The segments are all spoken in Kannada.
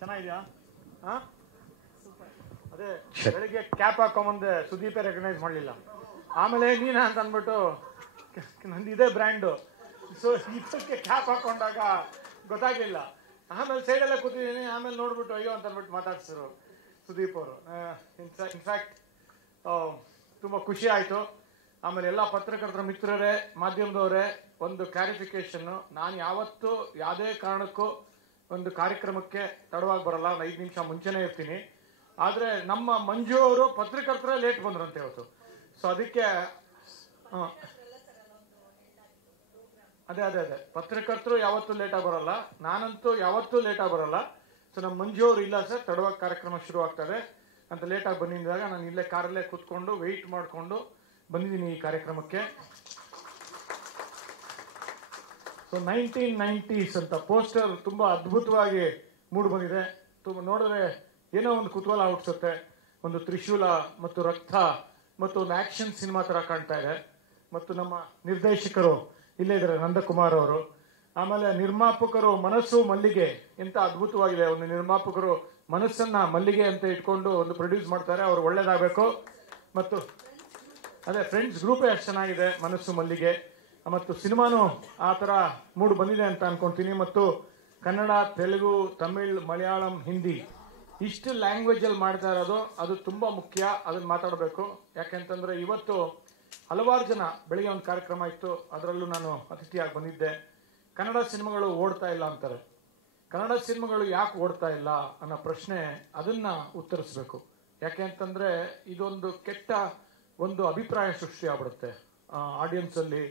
ಚೆನ್ನಾಗಿದ್ಯಾ? ಅದೇ ಬೆಳಿಗ್ಗೆ ಕ್ಯಾಪ್ ಹಾಕೊಂಬಂದೆ, ಸುದೀಪೇ ರೆಕಗ್ನೈಸ್ ಮಾಡಲಿಲ್ಲ. ಆಮೇಲೆ ನೀನ ಅಂತ ಅಂದ್ಬಿಟ್ಟು ನಂದು ಇದೇ ಬ್ರ್ಯಾಂಡು, ಸೊ ಇದಕ್ಕೆ ಕ್ಯಾಪ್ ಹಾಕೊಂಡಾಗ ಗೊತ್ತಾಗಲಿಲ್ಲ. ಆಮೇಲೆ ಸೈಡೆಲ್ಲ ಕೂತಿದ್ದೀನಿ, ಆಮೇಲೆ ನೋಡ್ಬಿಟ್ಟು ಅಯ್ಯೋ ಅಂತ ಅಂದ್ಬಿಟ್ಟು ಮಾತಾಡ್ಸಿದ್ರು ಸುದೀಪ್ ಅವರು. ಇನ್ಫ್ಯಾಕ್ಟ್ ತುಂಬ ಖುಷಿ ಆಯಿತು. ಆಮೇಲೆ ಎಲ್ಲ ಪತ್ರಕರ್ತರ ಮಿತ್ರರೇ, ಮಾಧ್ಯಮದವರೇ, ಒಂದು ಕ್ಲಾರಿಫಿಕೇಶನ್ನು, ನಾನು ಯಾವತ್ತೂ ಯಾವುದೇ ಕಾರಣಕ್ಕೂ ಒಂದು ಕಾರ್ಯಕ್ರಮಕ್ಕೆ ತಡವಾಗಿ ಬರಲ್ಲ, ಒಂದು 5 ನಿಮಿಷ ಮುಂಚೆನೇ ಇರ್ತೀನಿ. ಆದರೆ ನಮ್ಮ ಮಂಜು ಅವರು ಪತ್ರಕರ್ತರೇ ಲೇಟ್ ಬಂದ್ರಂತೆ ಇವತ್ತು. ಸೊ ಅದಕ್ಕೆ ಅದೇ ಪತ್ರಕರ್ತರು ಯಾವತ್ತೂ ಲೇಟಾಗಿ ಬರಲ್ಲ, ನಾನಂತೂ ಯಾವತ್ತೂ ಲೇಟಾಗಿ ಬರಲ್ಲ. ಸೊ ನಮ್ಮ ಮಂಜು ಅವರು ಇಲ್ಲ ಸರ್, ತಡವಾಗಿ ಕಾರ್ಯಕ್ರಮ ಶುರು ಆಗ್ತದೆ ಅಂತ ಲೇಟಾಗಿ ಬಂದಿದ್ದಾಗ ನಾನು ಇಲ್ಲೇ ಕಾರಲ್ಲೇ ಕೂತ್ಕೊಂಡು ವೆಯ್ಟ್ ಮಾಡಿಕೊಂಡು ಬಂದಿದ್ದೀನಿ ಈ ಕಾರ್ಯಕ್ರಮಕ್ಕೆ. ಸೊ 1990s ಅಂತ ಪೋಸ್ಟರ್ ತುಂಬ ಅದ್ಭುತವಾಗಿ ಮೂಡಿ ಬಂದಿದೆ. ನೋಡಿದ್ರೆ ಏನೋ ಒಂದು ಕುತೂಹಲ ಹುಟ್ಟಿಸುತ್ತೆ. ಒಂದು ತ್ರಿಶೂಲ ಮತ್ತು ರಕ್ತ ಮತ್ತು ಒಂದು ಆಕ್ಷನ್ ಸಿನಿಮಾ ತರ ಕಾಣ್ತಾ ಇದೆ. ಮತ್ತು ನಮ್ಮ ನಿರ್ದೇಶಕರು ಇಲ್ಲೇ ಇದ್ದಾರೆ, ನಂದಕುಮಾರ್ ಅವರು. ಆಮೇಲೆ ನಿರ್ಮಾಪಕರು ಮನಸ್ಸು ಮಲ್ಲಿಗೆ, ಎಂತ ಅದ್ಭುತವಾಗಿದೆ. ಒಂದು ನಿರ್ಮಾಪಕರು ಮನಸ್ಸನ್ನ ಮಲ್ಲಿಗೆ ಅಂತ ಇಟ್ಕೊಂಡು ಒಂದು ಪ್ರೊಡ್ಯೂಸ್ ಮಾಡ್ತಾರೆ, ಅವ್ರು ಒಳ್ಳೇದಾಗಬೇಕು. ಮತ್ತು ಅದೇ ಫ್ರೆಂಡ್ಸ್ ಗ್ರೂಪೇ ಅಷ್ಟು ಚೆನ್ನಾಗಿದೆ, ಮನಸ್ಸು ಮಲ್ಲಿಗೆ. ಮತ್ತು ಸಿನಿಮಾನು ಆ ಥರ ಮೂಡ್ ಬಂದಿದೆ ಅಂತ ಅನ್ಕೊಂತೀನಿ. ಮತ್ತು ಕನ್ನಡ, ತೆಲುಗು, ತಮಿಳ್, ಮಲಯಾಳಂ, ಹಿಂದಿ ಇಷ್ಟು ಲ್ಯಾಂಗ್ವೇಜಲ್ಲಿ ಮಾಡ್ತಾ ಇರೋದು ಅದು ತುಂಬ ಮುಖ್ಯ. ಅದನ್ನು ಮಾತಾಡಬೇಕು. ಯಾಕೆಂತಂದರೆ ಇವತ್ತು ಹಲವಾರು ಜನ, ಬೆಳಿಗ್ಗೆ ಒಂದು ಕಾರ್ಯಕ್ರಮ ಇತ್ತು, ಅದರಲ್ಲೂ ನಾನು ಅತಿಥಿಯಾಗಿ ಬಂದಿದ್ದೆ. ಕನ್ನಡ ಸಿನಿಮಾಗಳು ಓಡ್ತಾ ಇಲ್ಲ ಅಂತಾರೆ. ಕನ್ನಡ ಸಿನಿಮಾಗಳು ಯಾಕೆ ಓಡ್ತಾ ಇಲ್ಲ ಅನ್ನೋ ಪ್ರಶ್ನೆ, ಅದನ್ನು ಉತ್ತರಿಸಬೇಕು. ಯಾಕೆ ಅಂತಂದರೆ ಇದೊಂದು ಕೆಟ್ಟ ಒಂದು ಅಭಿಪ್ರಾಯ ಸೃಷ್ಟಿ ಆಗ್ಬಿಡುತ್ತೆ ಆಡಿಯನ್ಸಲ್ಲಿ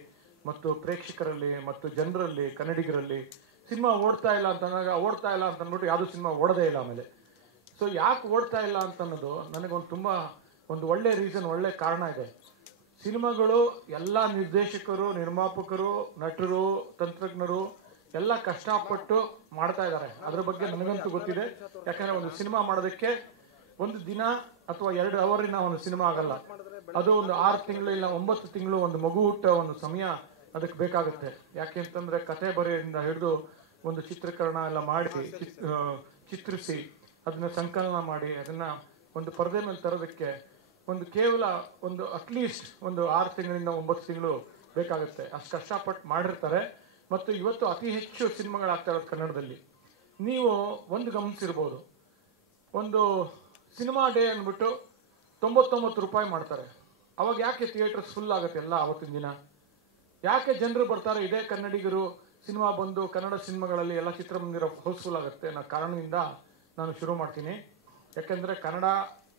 ಮತ್ತು ಪ್ರೇಕ್ಷಕರಲ್ಲಿ ಮತ್ತು ಜನರಲ್ಲಿ, ಕನ್ನಡಿಗರಲ್ಲಿ. ಸಿನಿಮಾ ಓಡ್ತಾ ಇಲ್ಲ ಓಡ್ತಾ ಇಲ್ಲ ಅಂತ ಅಂದ್ಬಿಟ್ಟು ಯಾವುದೂ ಸಿನಿಮಾ ಓಡೋದೇ ಇಲ್ಲ ಆಮೇಲೆ. ಸೊ ಯಾಕೆ ಓಡ್ತಾ ಇಲ್ಲ ಅಂತ ಅನ್ನೋದು ನನಗೊಂದು ತುಂಬ ಒಂದು ಒಳ್ಳೆ ರೀಸನ್, ಒಳ್ಳೆ ಕಾರಣ ಇದೆ. ಸಿನಿಮಾಗಳು ಎಲ್ಲ ನಿರ್ದೇಶಕರು, ನಿರ್ಮಾಪಕರು, ನಟರು, ತಂತ್ರಜ್ಞರು ಎಲ್ಲ ಕಷ್ಟಪಟ್ಟು ಮಾಡ್ತಾ ಇದ್ದಾರೆ. ಅದ್ರ ಬಗ್ಗೆ ನನಗಂತೂ ಗೊತ್ತಿದೆ. ಯಾಕಂದರೆ ಒಂದು ಸಿನಿಮಾ ಮಾಡೋದಕ್ಕೆ ಒಂದು ದಿನ ಅಥವಾ 2 ಅವರಿನ ಒಂದು ಸಿನಿಮಾ ಆಗಲ್ಲ. ಅದು ಒಂದು 6 ತಿಂಗಳು ಇಲ್ಲ 9 ತಿಂಗಳು ಒಂದು ಮಗು ಹುಟ್ಟ ಒಂದು ಸಮಯ ಅದಕ್ಕೆ ಬೇಕಾಗುತ್ತೆ. ಯಾಕೆ ಅಂತಂದರೆ ಕತೆ ಬರೆಯಿಂದ ಹಿಡಿದು ಒಂದು ಚಿತ್ರೀಕರಣ ಎಲ್ಲ ಮಾಡಿ, ಚಿತ್ರಿಸಿ, ಅದನ್ನ ಸಂಕಲನ ಮಾಡಿ, ಅದನ್ನ ಒಂದು ಪರದೆ ಮೇಲೆ ತರೋದಕ್ಕೆ ಒಂದು ಕೇವಲ ಒಂದು ಅಟ್ಲೀಸ್ಟ್ ಒಂದು 6 ತಿಂಗಳಿಂದ 9 ತಿಂಗಳು ಬೇಕಾಗುತ್ತೆ. ಅಷ್ಟು ಕಷ್ಟಪಟ್ಟು ಮಾಡಿರ್ತಾರೆ. ಮತ್ತು ಇವತ್ತು ಅತಿ ಹೆಚ್ಚು ಸಿನಿಮಾಗಳಾಗ್ತಾ ಇರೋದು ಕನ್ನಡದಲ್ಲಿ. ನೀವು ಒಂದು ಗಮನಿಸಿರ್ಬೋದು, ಒಂದು ಸಿನಿಮಾ ಡೇ ಅಂದ್ಬಿಟ್ಟು 99 ರೂಪಾಯಿ ಮಾಡ್ತಾರೆ. ಅವಾಗ ಯಾಕೆ ಥಿಯೇಟರ್ಸ್ ಫುಲ್ ಆಗುತ್ತೆ ಎಲ್ಲ ಅವತ್ತಿನ ದಿನ? ಯಾಕೆ ಜನರು ಬರ್ತಾರೆ? ಇದೇ ಕನ್ನಡಿಗರು ಸಿನಿಮಾ ಬಂದು ಕನ್ನಡ ಸಿನಿಮಾಗಳಲ್ಲಿ ಎಲ್ಲ ಚಿತ್ರಮಂದಿರ ಹೌಸ್ಫುಲ್ ಆಗುತ್ತೆ ಅನ್ನೋ ಕಾರಣದಿಂದ ನಾನು ಶುರು ಮಾಡ್ತೀನಿ. ಯಾಕೆಂದರೆ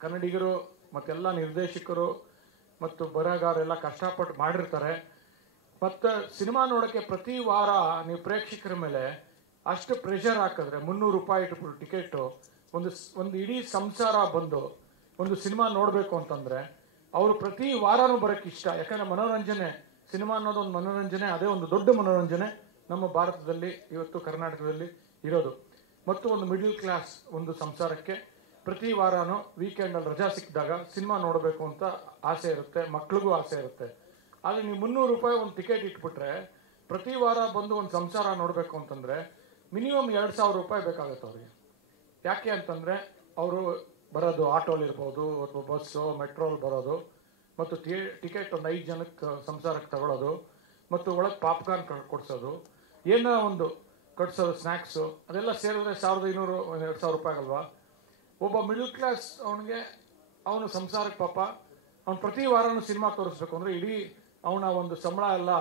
ಕನ್ನಡಿಗರು ಮತ್ತೆಲ್ಲ ನಿರ್ದೇಶಕರು ಮತ್ತು ಬರಹಗಾರರೆಲ್ಲ ಕಷ್ಟಪಟ್ಟು ಮಾಡಿರ್ತಾರೆ. ಮತ್ತು ಸಿನಿಮಾ ನೋಡೋಕ್ಕೆ ಪ್ರತಿ ವಾರ ನೀವು ಪ್ರೇಕ್ಷಕರ ಮೇಲೆ ಅಷ್ಟು ಪ್ರೆಷರ್ ಹಾಕಿದ್ರೆ 300 ರೂಪಾಯಿ ಇಟ್ಬಿಟ್ಟು ಟಿಕೆಟು, ಒಂದು ಇಡೀ ಸಂಸಾರ ಬಂದು ಒಂದು ಸಿನಿಮಾ ನೋಡಬೇಕು ಅಂತಂದರೆ ಅವರು ಪ್ರತಿ ವಾರನೂ ಬರೋಕ್ಕೆ ಇಷ್ಟ. ಯಾಕಂದರೆ ಮನೋರಂಜನೆ, ಸಿನಿಮಾ ಅನ್ನೋದು ಒಂದು ಮನೋರಂಜನೆ, ಅದೇ ಒಂದು ದೊಡ್ಡ ಮನೋರಂಜನೆ ನಮ್ಮ ಭಾರತದಲ್ಲಿ ಇವತ್ತು ಕರ್ನಾಟಕದಲ್ಲಿ ಇರೋದು. ಮತ್ತು ಒಂದು ಮಿಡಲ್ ಕ್ಲಾಸ್ ಒಂದು ಸಂಸಾರಕ್ಕೆ ಪ್ರತಿ ವಾರನೂ ವೀಕೆಂಡಲ್ಲಿ ರಜಾ ಸಿಕ್ಕಿದಾಗ ಸಿನಿಮಾ ನೋಡಬೇಕು ಅಂತ ಆಸೆ ಇರುತ್ತೆ, ಮಕ್ಳಿಗೂ ಆಸೆ ಇರುತ್ತೆ. ಆದರೆ ನೀವು 300 ರೂಪಾಯಿ ಒಂದು ಟಿಕೆಟ್ ಇಟ್ಬಿಟ್ರೆ ಪ್ರತಿ ವಾರ ಬಂದು ಒಂದು ಸಂಸಾರ ನೋಡಬೇಕು ಅಂತಂದರೆ ಮಿನಿಮಮ್ 2000 ರೂಪಾಯಿ ಬೇಕಾಗುತ್ತೆ ಅವ್ರಿಗೆ. ಯಾಕೆ ಅಂತಂದರೆ ಅವರು ಬರೋದು ಆಟೋಲಿರ್ಬೋದು ಅಥವಾ ಬಸ್ಸು, ಮೆಟ್ರೋಲ್ ಬರೋದು, ಮತ್ತು ಟಿಕೆಟ್ ಒಂದು 5 ಜನಕ್ಕೆ ಸಂಸಾರಕ್ಕೆ ತಗೊಳ್ಳೋದು, ಮತ್ತು ಒಳಗೆ ಪಾಪ್ಕಾರ್ನ್ ಕೊಡಿಸೋದು, ಏನೋ ಒಂದು ಕಟ್ಸೋದು, ಸ್ನ್ಯಾಕ್ಸು, ಅದೆಲ್ಲ ಸೇರಿದ್ರೆ 1500 2000 ರೂಪಾಯಿ ಆಗಲ್ವಾ? ಒಬ್ಬ ಮಿಡಲ್ ಕ್ಲಾಸ್ ಅವನು ಸಂಸಾರಕ್ಕೆ ಪಾಪ ಅವ್ನು ಪ್ರತಿ ವಾರನೂ ಸಿನಿಮಾ ತೋರಿಸ್ಬೇಕು ಅಂದರೆ ಇಡೀ ಅವನ ಒಂದು ಸಂಬಳ ಎಲ್ಲ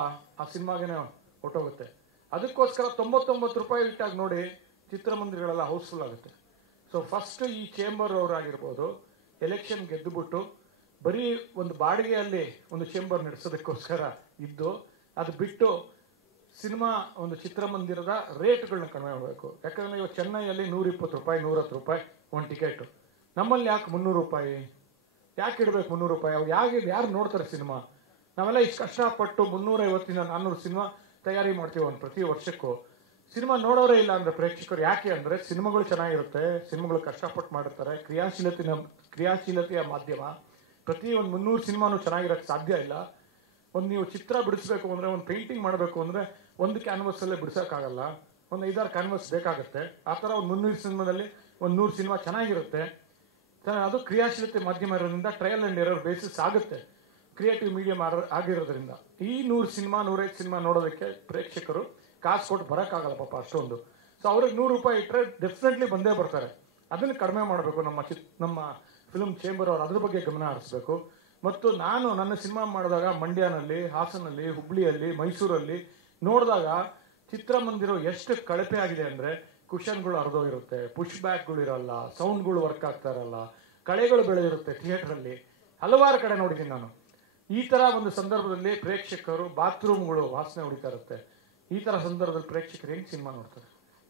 ಆ ಸಿನಿಮಾಗೇನೆ ಹೊಟ್ಟೋಗುತ್ತೆ. ಅದಕ್ಕೋಸ್ಕರ 99 ರೂಪಾಯಿ ಇಟ್ಟಾಗ ನೋಡಿ ಚಿತ್ರಮಂದಿರಗಳೆಲ್ಲ ಹೌಸ್ಫುಲ್ ಆಗುತ್ತೆ. ಸೊ ಫಸ್ಟ್ ಈ ಚೇಂಬರ್ ಅವರಾಗಿರ್ಬೋದು ಎಲೆಕ್ಷನ್ ಗೆದ್ದುಬಿಟ್ಟು ಬರೀ ಒಂದು ಬಾಡಿಗೆಯಲ್ಲಿ ಒಂದು ಚೇಂಬರ್ ನಡೆಸೋದಕ್ಕೋಸ್ಕರ ಇದ್ದು, ಅದು ಬಿಟ್ಟು ಸಿನಿಮಾ ಒಂದು ಚಿತ್ರಮಂದಿರದ ರೇಟ್ಗಳನ್ನ ಕಡಿಮೆ ಮಾಡಬೇಕು. ಯಾಕಂದರೆ ಇವಾಗ ಚೆನ್ನೈಯಲ್ಲಿ 120 ರೂಪಾಯಿ 110 ರೂಪಾಯಿ ಒಂದು ಟಿಕೆಟು. ನಮ್ಮಲ್ಲಿ ಯಾಕೆ 300 ರೂಪಾಯಿ? ಯಾಕೆ ಇಡಬೇಕು 300 ರೂಪಾಯಿ? ಅವು ಯಾರು ನೋಡ್ತಾರೆ ಸಿನಿಮಾ? ನಾವೆಲ್ಲ ಇಷ್ಟು ಕಷ್ಟಪಟ್ಟು 350 400 ಸಿನಿಮಾ ತಯಾರಿ ಮಾಡ್ತೀವಿ ಒಂದು ಪ್ರತಿ ವರ್ಷಕ್ಕೂ. ಸಿನಿಮಾ ನೋಡೋರೇ ಇಲ್ಲ ಅಂದರೆ ಪ್ರೇಕ್ಷಕರು. ಯಾಕೆ ಅಂದರೆ ಸಿನಿಮಾಗಳು ಚೆನ್ನಾಗಿರುತ್ತೆ, ಸಿನಿಮಾಗಳು ಕಷ್ಟಪಟ್ಟು ಮಾಡಿರ್ತಾರೆ, ಕ್ರಿಯಾಶೀಲತೆಯ ಮಾಧ್ಯಮ. ಪ್ರತಿ ಒಂದು 300 ಸಿನಿಮಾನು ಚೆನ್ನಾಗಿರೋಕ್ಕೆ ಸಾಧ್ಯ ಇಲ್ಲ. ಒಂದು ನೀವು ಚಿತ್ರ ಬಿಡಿಸ್ಬೇಕು ಅಂದರೆ, ಒಂದು ಪೇಂಟಿಂಗ್ ಮಾಡಬೇಕು ಅಂದರೆ ಒಂದು ಕ್ಯಾನ್ವಸಲ್ಲೇ ಬಿಡಿಸೋಕ್ಕಾಗಲ್ಲ. ಒಂದು 5-6 ಕ್ಯಾನ್ವಸ್ ಬೇಕಾಗುತ್ತೆ. ಆ ಥರ ಒಂದು 300 ಸಿನಿಮಾದಲ್ಲಿ ಒಂದು 100 ಸಿನಿಮಾ ಚೆನ್ನಾಗಿರುತ್ತೆ. ಅದು ಕ್ರಿಯಾಶೀಲತೆ ಮಾಧ್ಯಮ ಇರೋದ್ರಿಂದ ಟ್ರಯಲ್ ಆ್ಯಂಡ್ ಎರರ್ ಬೇಸಿಸ್ ಆಗುತ್ತೆ, ಕ್ರಿಯೇಟಿವ್ ಮೀಡಿಯಂ ಆಗಿರೋದ್ರಿಂದ. ಈ 100 ಸಿನಿಮಾ 105 ಸಿನಿಮಾ ನೋಡೋದಕ್ಕೆ ಪ್ರೇಕ್ಷಕರು ಕಾಸು ಕೊಟ್ಟು ಬರೋಕ್ಕಾಗಲ್ಲ ಪಾಪ ಅಷ್ಟೊಂದು. ಸೊ ಅವ್ರಿಗೆ 100 ರೂಪಾಯಿ ಇಟ್ಟರೆ ಡೆಫಿನೆಟ್ಲಿ ಬಂದೇ ಬರ್ತಾರೆ. ಅದನ್ನು ಕಡಿಮೆ ಮಾಡಬೇಕು ನಮ್ಮ ಫಿಲ್ಮ್ ಚೇಂಬರ್ ಅವರು, ಅದ್ರ ಬಗ್ಗೆ ಗಮನ ಹರಿಸಬೇಕು. ಮತ್ತು ನಾನು ನನ್ನ ಸಿನಿಮಾ ಮಾಡಿದಾಗ ಮಂಡ್ಯನಲ್ಲಿ, ಹಾಸನಲ್ಲಿ, ಹುಬ್ಳಿಯಲ್ಲಿ, ಮೈಸೂರಲ್ಲಿ ನೋಡಿದಾಗ ಚಿತ್ರಮಂದಿರ ಎಷ್ಟು ಕಳಪೆ ಆಗಿದೆ ಅಂದರೆ, ಕುಷನ್ಗಳು ಹರಿದೋಗಿರುತ್ತೆ, ಪುಷ್ ಬ್ಯಾಕ್ಗಳು ಇರಲ್ಲ, ಸೌಂಡ್ಗಳು ವರ್ಕ್ ಆಗ್ತಾ ಇರಲ್ಲ, ಕಳೆಗಳು ಬೆಳೆದಿರುತ್ತೆ ಥಿಯೇಟ್ರಲ್ಲಿ. ಹಲವಾರು ಕಡೆ ನೋಡಿದ್ದೀನಿ ನಾನು. ಈ ಥರ ಒಂದು ಸಂದರ್ಭದಲ್ಲಿ ಪ್ರೇಕ್ಷಕರು, ಬಾತ್ರೂಮ್ಗಳು ವಾಸನೆ ಹೊಡಿತಾ ಇರುತ್ತೆ. ಈ ಥರ ಸಂದರ್ಭದಲ್ಲಿ ಪ್ರೇಕ್ಷಕರು ಹೆಂಗೆ ಸಿನಿಮಾ ನೋಡ್ತಾರೆ?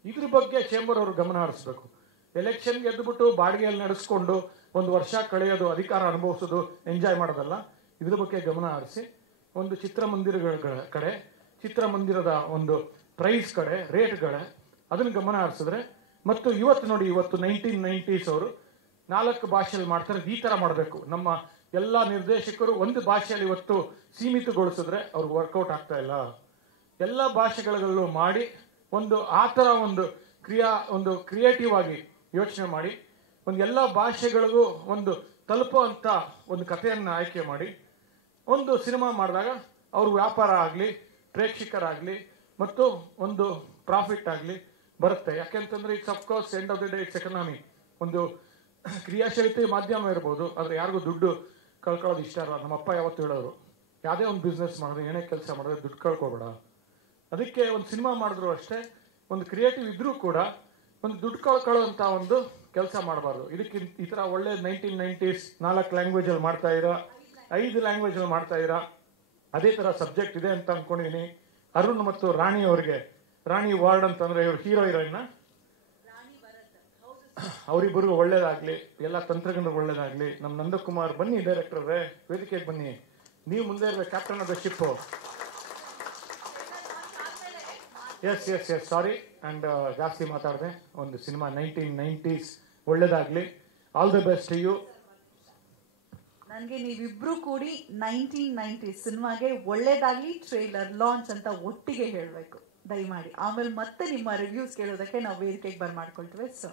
ಇದ್ರ ಬಗ್ಗೆ ಚೇಂಬರ್ ಅವರು ಗಮನ ಹರಿಸಬೇಕು. ಎಲೆಕ್ಷನ್ ಗೆದ್ದುಬಿಟ್ಟು ಬಾಡಿಗೆಯಲ್ಲಿ ನಡೆಸ್ಕೊಂಡು ಒಂದು ವರ್ಷ ಕಳೆಯೋದು, ಅಧಿಕಾರ ಅನುಭವಿಸೋದು, ಎಂಜಾಯ್ ಮಾಡೋದಲ್ಲ. ಇದ್ರ ಬಗ್ಗೆ ಗಮನ ಹರಿಸಿ ಒಂದು ಚಿತ್ರಮಂದಿರಗಳ ಕಡೆ, ಚಿತ್ರಮಂದಿರದ ಒಂದು ಪ್ರೈಸ್ ಕಡೆ, ರೇಟ್ಗಳ ಅದನ್ನು ಗಮನ ಹರಿಸಿದ್ರೆ. ಮತ್ತು ಇವತ್ತು ನೋಡಿ, ಇವತ್ತು 1990s ಅವರು 4 ಭಾಷೆಯಲ್ಲಿ ಮಾಡ್ತಾರೆ. ಈ ಥರ ಮಾಡಬೇಕು. ನಮ್ಮ ಎಲ್ಲ ನಿರ್ದೇಶಕರು ಒಂದು ಭಾಷೆಯಲ್ಲಿ ಇವತ್ತು ಸೀಮಿತಗೊಳಿಸಿದ್ರೆ ಅವ್ರಿಗೆ ವರ್ಕೌಟ್ ಆಗ್ತಾ ಇಲ್ಲ. ಎಲ್ಲ ಭಾಷೆಗಳಲ್ಲೂ ಮಾಡಿ ಒಂದು ಆ ಥರ ಒಂದು ಕ್ರಿಯೇಟಿವ್ ಆಗಿ ಯೋಚನೆ ಮಾಡಿ ಒಂದು ಎಲ್ಲ ಭಾಷೆಗಳಿಗೂ ಒಂದು ತಲುಪುವಂಥ ಒಂದು ಕಥೆಯನ್ನು ಆಯ್ಕೆ ಮಾಡಿ ಒಂದು ಸಿನಿಮಾ ಮಾಡಿದಾಗ ಅವ್ರ ವ್ಯಾಪಾರ ಆಗಲಿ, ಪ್ರೇಕ್ಷಕರಾಗಲಿ ಮತ್ತು ಒಂದು ಪ್ರಾಫಿಟ್ ಆಗಲಿ ಬರುತ್ತೆ. ಯಾಕೆಂತಂದ್ರೆ it's of course end of the day it's economy. ಒಂದು ಕ್ರಿಯಾಶೀಲತೆ ಮಾಧ್ಯಮ ಇರ್ಬೋದು, ಆದರೆ ಯಾರಿಗೂ ದುಡ್ಡು ಕಳ್ಕೊಳ್ಳೋದು ಇಷ್ಟ ಅಲ್ಲ. ನಮ್ಮಪ್ಪ ಯಾವತ್ತು ಹೇಳೋರು, ಯಾವುದೇ ಒಂದು ಬಿಸ್ನೆಸ್ ಮಾಡಿದ್ರೆ, ಏನೇ ಕೆಲಸ ಮಾಡಿದ್ರೆ ದುಡ್ಡು ಕಳ್ಕೊಬೇಡ. ಅದಕ್ಕೆ ಒಂದು ಸಿನಿಮಾ ಮಾಡಿದ್ರು ಅಷ್ಟೇ, ಒಂದು ಕ್ರಿಯೇಟಿವ್ ಇದ್ರೂ ಕೂಡ ಒಂದು ದುಡ್ಡು ಕಳ್ಕೊಳ್ಳೋಂಥ ಒಂದು ಕೆಲಸ ಮಾಡಬಾರ್ದು. ಇದಕ್ಕೆ ಈ ಥರ ಒಳ್ಳೆ 1990s 4 ಲ್ಯಾಂಗ್ವೇಜಲ್ಲಿ ಮಾಡ್ತಾ ಇರೋ, 5 ಲ್ಯಾಂಗ್ವೇಜಲ್ಲಿ ಮಾಡ್ತಾ ಇರೋ ಅದೇ ಥರ ಸಬ್ಜೆಕ್ಟ್ ಇದೆ ಅಂತ ಅಂದ್ಕೊಂಡಿದ್ದೀನಿ. ಅರುಣ್ ಮತ್ತು ರಾಣಿ ಅವರಿಗೆ, ರಾಣಿ ವಾರ್ಡ್ ಅಂತಂದ್ರೆ ಇವ್ರು ಹೀರೋ ಹೀರೋಯಿನ್, ಅವರಿಬ್ಬರಿಗೂ ಒಳ್ಳೇದಾಗ್ಲಿ, ಎಲ್ಲ ತಂತ್ರಜ್ಞರು ಒಳ್ಳೇದಾಗ್ಲಿ. ನಮ್ಮ ನಂದಕುಮಾರ್ ಬನ್ನಿ, ಡೈರೆಕ್ಟರ್ರೆ ವೇದಿಕೆಗೆ ಬನ್ನಿ, ನೀವು ಮುಂದೆ ಇರಬೇಕು, captain of the ship. Yes sorry and ಜಾಸ್ತಿ ಮಾತಾಡಿದೆ. ಒಂದು ಸಿನಿಮಾ 1990s ಒಳ್ಳೇದಾಗ್ಲಿ. All the best you. ನನಗೆ ನೀವಿಬ್ರು ಕೂಡಿ 1990s ಸಿನಿಮಾಗೆ ಒಳ್ಳೇದಾಗ್ಲಿ, ಟ್ರೇಲರ್ ಲಾಂಚ್ ಅಂತ ಒಟ್ಟಿಗೆ ಹೇಳಬೇಕು ದಯಮಾಡಿ. ಆಮೇಲೆ ಮತ್ತೆ ನಿಮ್ಮ ರಿವ್ಯೂಸ್ ಕೇಳೋದಕ್ಕೆ ನಾವು ವೇದಿಕೆಗೆ ಬರ್ಮಾಡ್ಕೊಳ್ತೇವೆ. So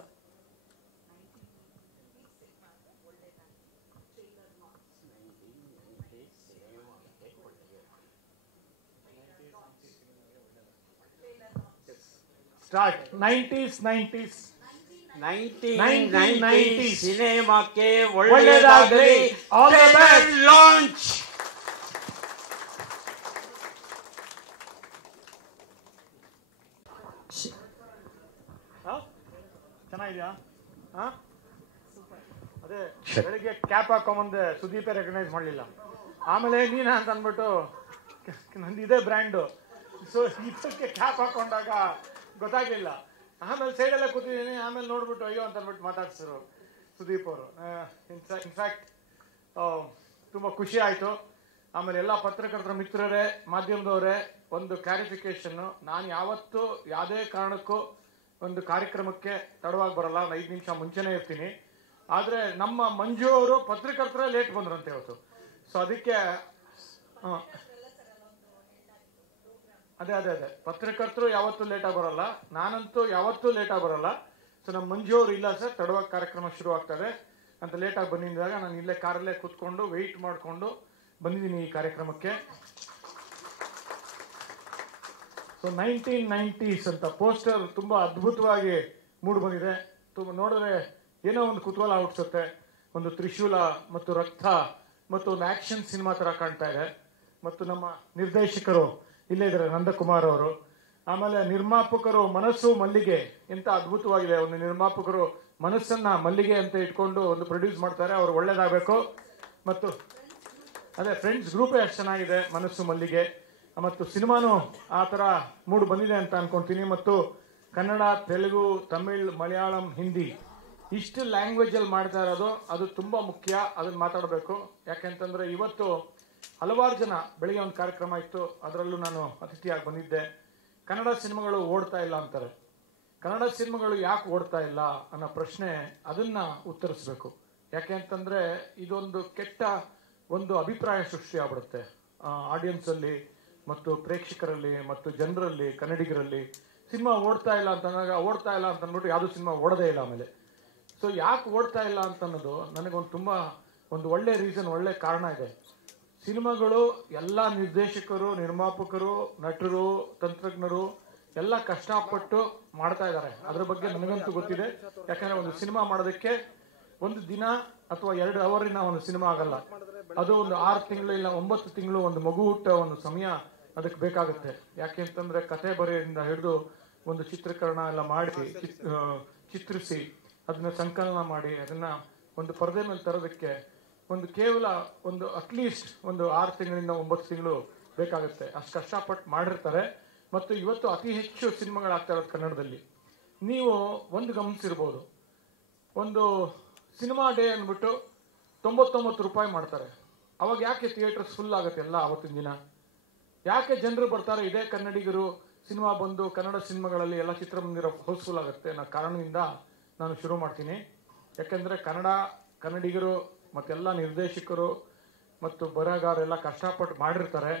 start. 90s 1990 ಸಿನಿಮಾಕ್ಕೆ ಒಳ್ಳೆಯದಾಗಲಿ. All the best. ಲಾಂಚ್. ಚೆನ್ನಾಗಿದ್ಯಾ? ಅದೇ ಬೆಳಿಗ್ಗೆ ಕ್ಯಾಪ್ ಹಾಕೊಂಬಂದೆ, ಸುದೀಪೇ ರೆಕಗ್ನೈಸ್ ಮಾಡಲಿಲ್ಲ. ಆಮೇಲೆ ನೀನ ಅಂತ ಅಂದ್ಬಿಟ್ಟು ನಂದು ಇದೇ ಬ್ರ್ಯಾಂಡು, ಸೊ ಇದಕ್ಕೆ ಕ್ಯಾಪ್ ಹಾಕೊಂಡಾಗ ಗೊತ್ತಾಗ್ಲಿಲ್ಲ. ಆಮೇಲೆ ಸೈಡೆಲ್ಲ ಕೂತಿದ್ದೀನಿ, ಆಮೇಲೆ ನೋಡ್ಬಿಟ್ಟು ಅಯ್ಯೋ ಅಂತ ಅಂದ್ಬಿಟ್ಟು ಮಾತಾಡ್ಸಿದ್ರು ಸುದೀಪ್ ಅವರು. ಇನ್ಫ್ಯಾಕ್ಟ್ ತುಂಬ ಖುಷಿ ಆಯಿತು. ಆಮೇಲೆ ಎಲ್ಲ ಪತ್ರಕರ್ತರ ಮಿತ್ರರೇ, ಮಾಧ್ಯಮದವರೇ, ಒಂದು ಕ್ಲಾರಿಫಿಕೇಶನ್ನು. ನಾನು ಯಾವತ್ತೂ ಯಾವುದೇ ಕಾರಣಕ್ಕೂ ಒಂದು ಕಾರ್ಯಕ್ರಮಕ್ಕೆ ತಡವಾಗಿ ಬರಲ್ಲ, ಒಂದು 5 ನಿಮಿಷ ಮುಂಚೆನೇ ಇರ್ತೀನಿ. ಆದರೆ ನಮ್ಮ ಮಂಜು ಅವರು ಪತ್ರಕರ್ತರೇ ಲೇಟ್ ಬಂದ್ರಂತೆ ಇವತ್ತು. ಸೊ ಅದಕ್ಕೆ ಅದೇ ಪತ್ರಕರ್ತರು ಯಾವತ್ತೂ ಲೇಟಾಗಿ ಬರಲ್ಲ, ನಾನಂತೂ ಯಾವತ್ತೂ ಲೇಟಾಗಿ ಬರಲ್ಲ. ಸೊ ನಮ್ಮ ಮಂಜು ಅವರು ಇಲ್ಲ ಸರ್, ತಡವಾಗಿ ಕಾರ್ಯಕ್ರಮ ಶುರು ಆಗ್ತದೆ ಅಂತ ಲೇಟಾಗಿ ಬಂದಿದ್ದಾಗ ನಾನು ಇಲ್ಲೇ ಕಾರಲ್ಲೇ ಕೂತ್ಕೊಂಡು ವೆಯ್ಟ್ ಮಾಡಿಕೊಂಡು ಬಂದಿದ್ದೀನಿ ಈ ಕಾರ್ಯಕ್ರಮಕ್ಕೆ. ಸೊ 1990s ಅಂತ ಪೋಸ್ಟರ್ ತುಂಬ ಅದ್ಭುತವಾಗಿ ಮೂಡಿ ಬಂದಿದೆ. ನೋಡಿದ್ರೆ ಏನೋ ಒಂದು ಕುತೂಹಲ ಹುಟ್ಟಿಸುತ್ತೆ. ಒಂದು ತ್ರಿಶೂಲ ಮತ್ತು ರಕ್ತ ಮತ್ತು ಒಂದು ಆಕ್ಷನ್ ಸಿನಿಮಾ ಥರ ಕಾಣ್ತಾ ಇದೆ. ಮತ್ತು ನಮ್ಮ ನಿರ್ದೇಶಕರು ಇಲ್ಲೇ ಇದ್ದಾರೆ, ನಂದಕುಮಾರ್ ಅವರು. ಆಮೇಲೆ ನಿರ್ಮಾಪಕರು ಮನಸ್ಸು ಮಲ್ಲಿಗೆ, ಎಂತ ಅದ್ಭುತವಾಗಿದೆ. ಒಂದು ನಿರ್ಮಾಪಕರು ಮನಸ್ಸನ್ನ ಮಲ್ಲಿಗೆ ಅಂತ ಇಟ್ಕೊಂಡು ಒಂದು ಪ್ರೊಡ್ಯೂಸ್ ಮಾಡ್ತಾರೆ, ಅವ್ರು ಒಳ್ಳೇದಾಗಬೇಕು. ಮತ್ತು ಅದೇ ಫ್ರೆಂಡ್ಸ್ ಗ್ರೂಪೇ ಅಷ್ಟು ಚೆನ್ನಾಗಿದೆ, ಮನಸ್ಸು ಮಲ್ಲಿಗೆ. ಮತ್ತು ಸಿನಿಮಾನು ಆ ಥರ ಮೂಡ್ ಬಂದಿದೆ ಅಂತ ಅನ್ಕೊಂತೀನಿ. ಮತ್ತು ಕನ್ನಡ, ತೆಲುಗು, ತಮಿಳ್, ಮಲಯಾಳಂ, ಹಿಂದಿ ಇಷ್ಟು ಲ್ಯಾಂಗ್ವೇಜಲ್ಲಿ ಮಾಡ್ತಾ ಇರೋದು ಅದು ತುಂಬ ಮುಖ್ಯ. ಅದನ್ನು ಮಾತಾಡಬೇಕು. ಯಾಕೆಂತಂದರೆ ಇವತ್ತು ಹಲವಾರು ಜನ, ಬೆಳಿಗ್ಗೆ ಒಂದು ಕಾರ್ಯಕ್ರಮ ಇತ್ತು, ಅದರಲ್ಲೂ ನಾನು ಅತಿಥಿಯಾಗಿ ಬಂದಿದ್ದೆ. ಕನ್ನಡ ಸಿನಿಮಾಗಳು ಓಡ್ತಾ ಇಲ್ಲ ಅಂತಾರೆ. ಕನ್ನಡ ಸಿನಿಮಾಗಳು ಯಾಕೆ ಓಡ್ತಾ ಇಲ್ಲ ಅನ್ನೋ ಪ್ರಶ್ನೆ, ಅದನ್ನು ಉತ್ತರಿಸಬೇಕು. ಯಾಕೆ ಅಂತಂದರೆ ಇದೊಂದು ಕೆಟ್ಟ ಒಂದು ಅಭಿಪ್ರಾಯ ಸೃಷ್ಟಿ ಆಗ್ಬಿಡುತ್ತೆ ಆಡಿಯನ್ಸಲ್ಲಿ ಮತ್ತು ಪ್ರೇಕ್ಷಕರಲ್ಲಿ ಮತ್ತು ಜನರಲ್ಲಿ, ಕನ್ನಡಿಗರಲ್ಲಿ. ಸಿನಿಮಾ ಓಡ್ತಾ ಇಲ್ಲ ಅಂತ ಓಡ್ತಾ ಇಲ್ಲ ಅಂತ ಅಂದ್ಬಿಟ್ಟು ಯಾವುದು ಸಿನಿಮಾ ಓಡೋದೇ ಇಲ್ಲ ಆಮೇಲೆ. ಸೊ ಯಾಕೆ ಓಡ್ತಾ ಇಲ್ಲ ಅಂತ ಅನ್ನೋದು ನನಗೊಂದು ತುಂಬ ಒಂದು ಒಳ್ಳೆ ರೀಸನ್, ಒಳ್ಳೆ ಕಾರಣ ಇದೆ. ಸಿನಿಮಾಗಳು ಎಲ್ಲ ನಿರ್ದೇಶಕರು, ನಿರ್ಮಾಪಕರು, ನಟರು, ತಂತ್ರಜ್ಞರು ಎಲ್ಲ ಕಷ್ಟಪಟ್ಟು ಮಾಡ್ತಾ ಇದ್ದಾರೆ. ಅದ್ರ ಬಗ್ಗೆ ನನಗಂತೂ ಗೊತ್ತಿದೆ. ಯಾಕಂದ್ರೆ ಒಂದು ಸಿನಿಮಾ ಮಾಡೋದಕ್ಕೆ ಒಂದು ದಿನ ಅಥವಾ 2 ಅವರಿನ ಒಂದು ಸಿನಿಮಾ ಆಗಲ್ಲ. ಅದು ಒಂದು 6 ತಿಂಗಳು ಇಲ್ಲ 9 ತಿಂಗಳು ಒಂದು ಮಗು ಹುಟ್ಟ ಒಂದು ಸಮಯ ಅದಕ್ಕೆ ಬೇಕಾಗುತ್ತೆ. ಯಾಕೆ ಅಂತಂದ್ರೆ ಕತೆ ಬರೆಯಿಂದ ಹಿಡಿದು ಒಂದು ಚಿತ್ರೀಕರಣ ಎಲ್ಲ ಮಾಡಿ ಚಿತ್ರಿಸಿ ಅದನ್ನ ಸಂಕಲನ ಮಾಡಿ ಅದನ್ನ ಒಂದು ಪರದೆ ಮೇಲೆ ತರೋದಕ್ಕೆ ಒಂದು ಕೇವಲ ಒಂದು ಅಟ್ಲೀಸ್ಟ್ ಒಂದು 6 ತಿಂಗಳಿಂದ 9 ತಿಂಗಳು ಬೇಕಾಗುತ್ತೆ. ಅಷ್ಟು ಕಷ್ಟಪಟ್ಟು ಮಾಡಿರ್ತಾರೆ. ಮತ್ತು ಇವತ್ತು ಅತಿ ಹೆಚ್ಚು ಸಿನಿಮಾಗಳಾಗ್ತಾ ಇರೋದು ಕನ್ನಡದಲ್ಲಿ. ನೀವು ಒಂದು ಗಮನಿಸಿರ್ಬೋದು, ಒಂದು ಸಿನಿಮಾ ಡೇ ಅಂದ್ಬಿಟ್ಟು 99 ರೂಪಾಯಿ ಮಾಡ್ತಾರೆ. ಅವಾಗ ಯಾಕೆ ಥಿಯೇಟರ್ಸ್ ಫುಲ್ ಆಗುತ್ತೆ ಎಲ್ಲ ಅವತ್ತಿನ ದಿನ? ಯಾಕೆ ಜನರು ಬರ್ತಾರೆ? ಇದೇ ಕನ್ನಡಿಗರು ಸಿನಿಮಾ ಬಂದು ಕನ್ನಡ ಸಿನಿಮಾಗಳಲ್ಲಿ ಎಲ್ಲ ಚಿತ್ರಮಂದಿರ ಹೌಸ್ಫುಲ್ ಆಗುತ್ತೆ ಅನ್ನೋ ಕಾರಣದಿಂದ ನಾನು ಶುರು ಮಾಡ್ತೀನಿ. ಯಾಕೆಂದರೆ ಕನ್ನಡಿಗರು ಮತ್ತೆಲ್ಲ ನಿರ್ದೇಶಕರು ಮತ್ತು ಬರಹಗಾರರೆಲ್ಲ ಕಷ್ಟಪಟ್ಟು ಮಾಡಿರ್ತಾರೆ.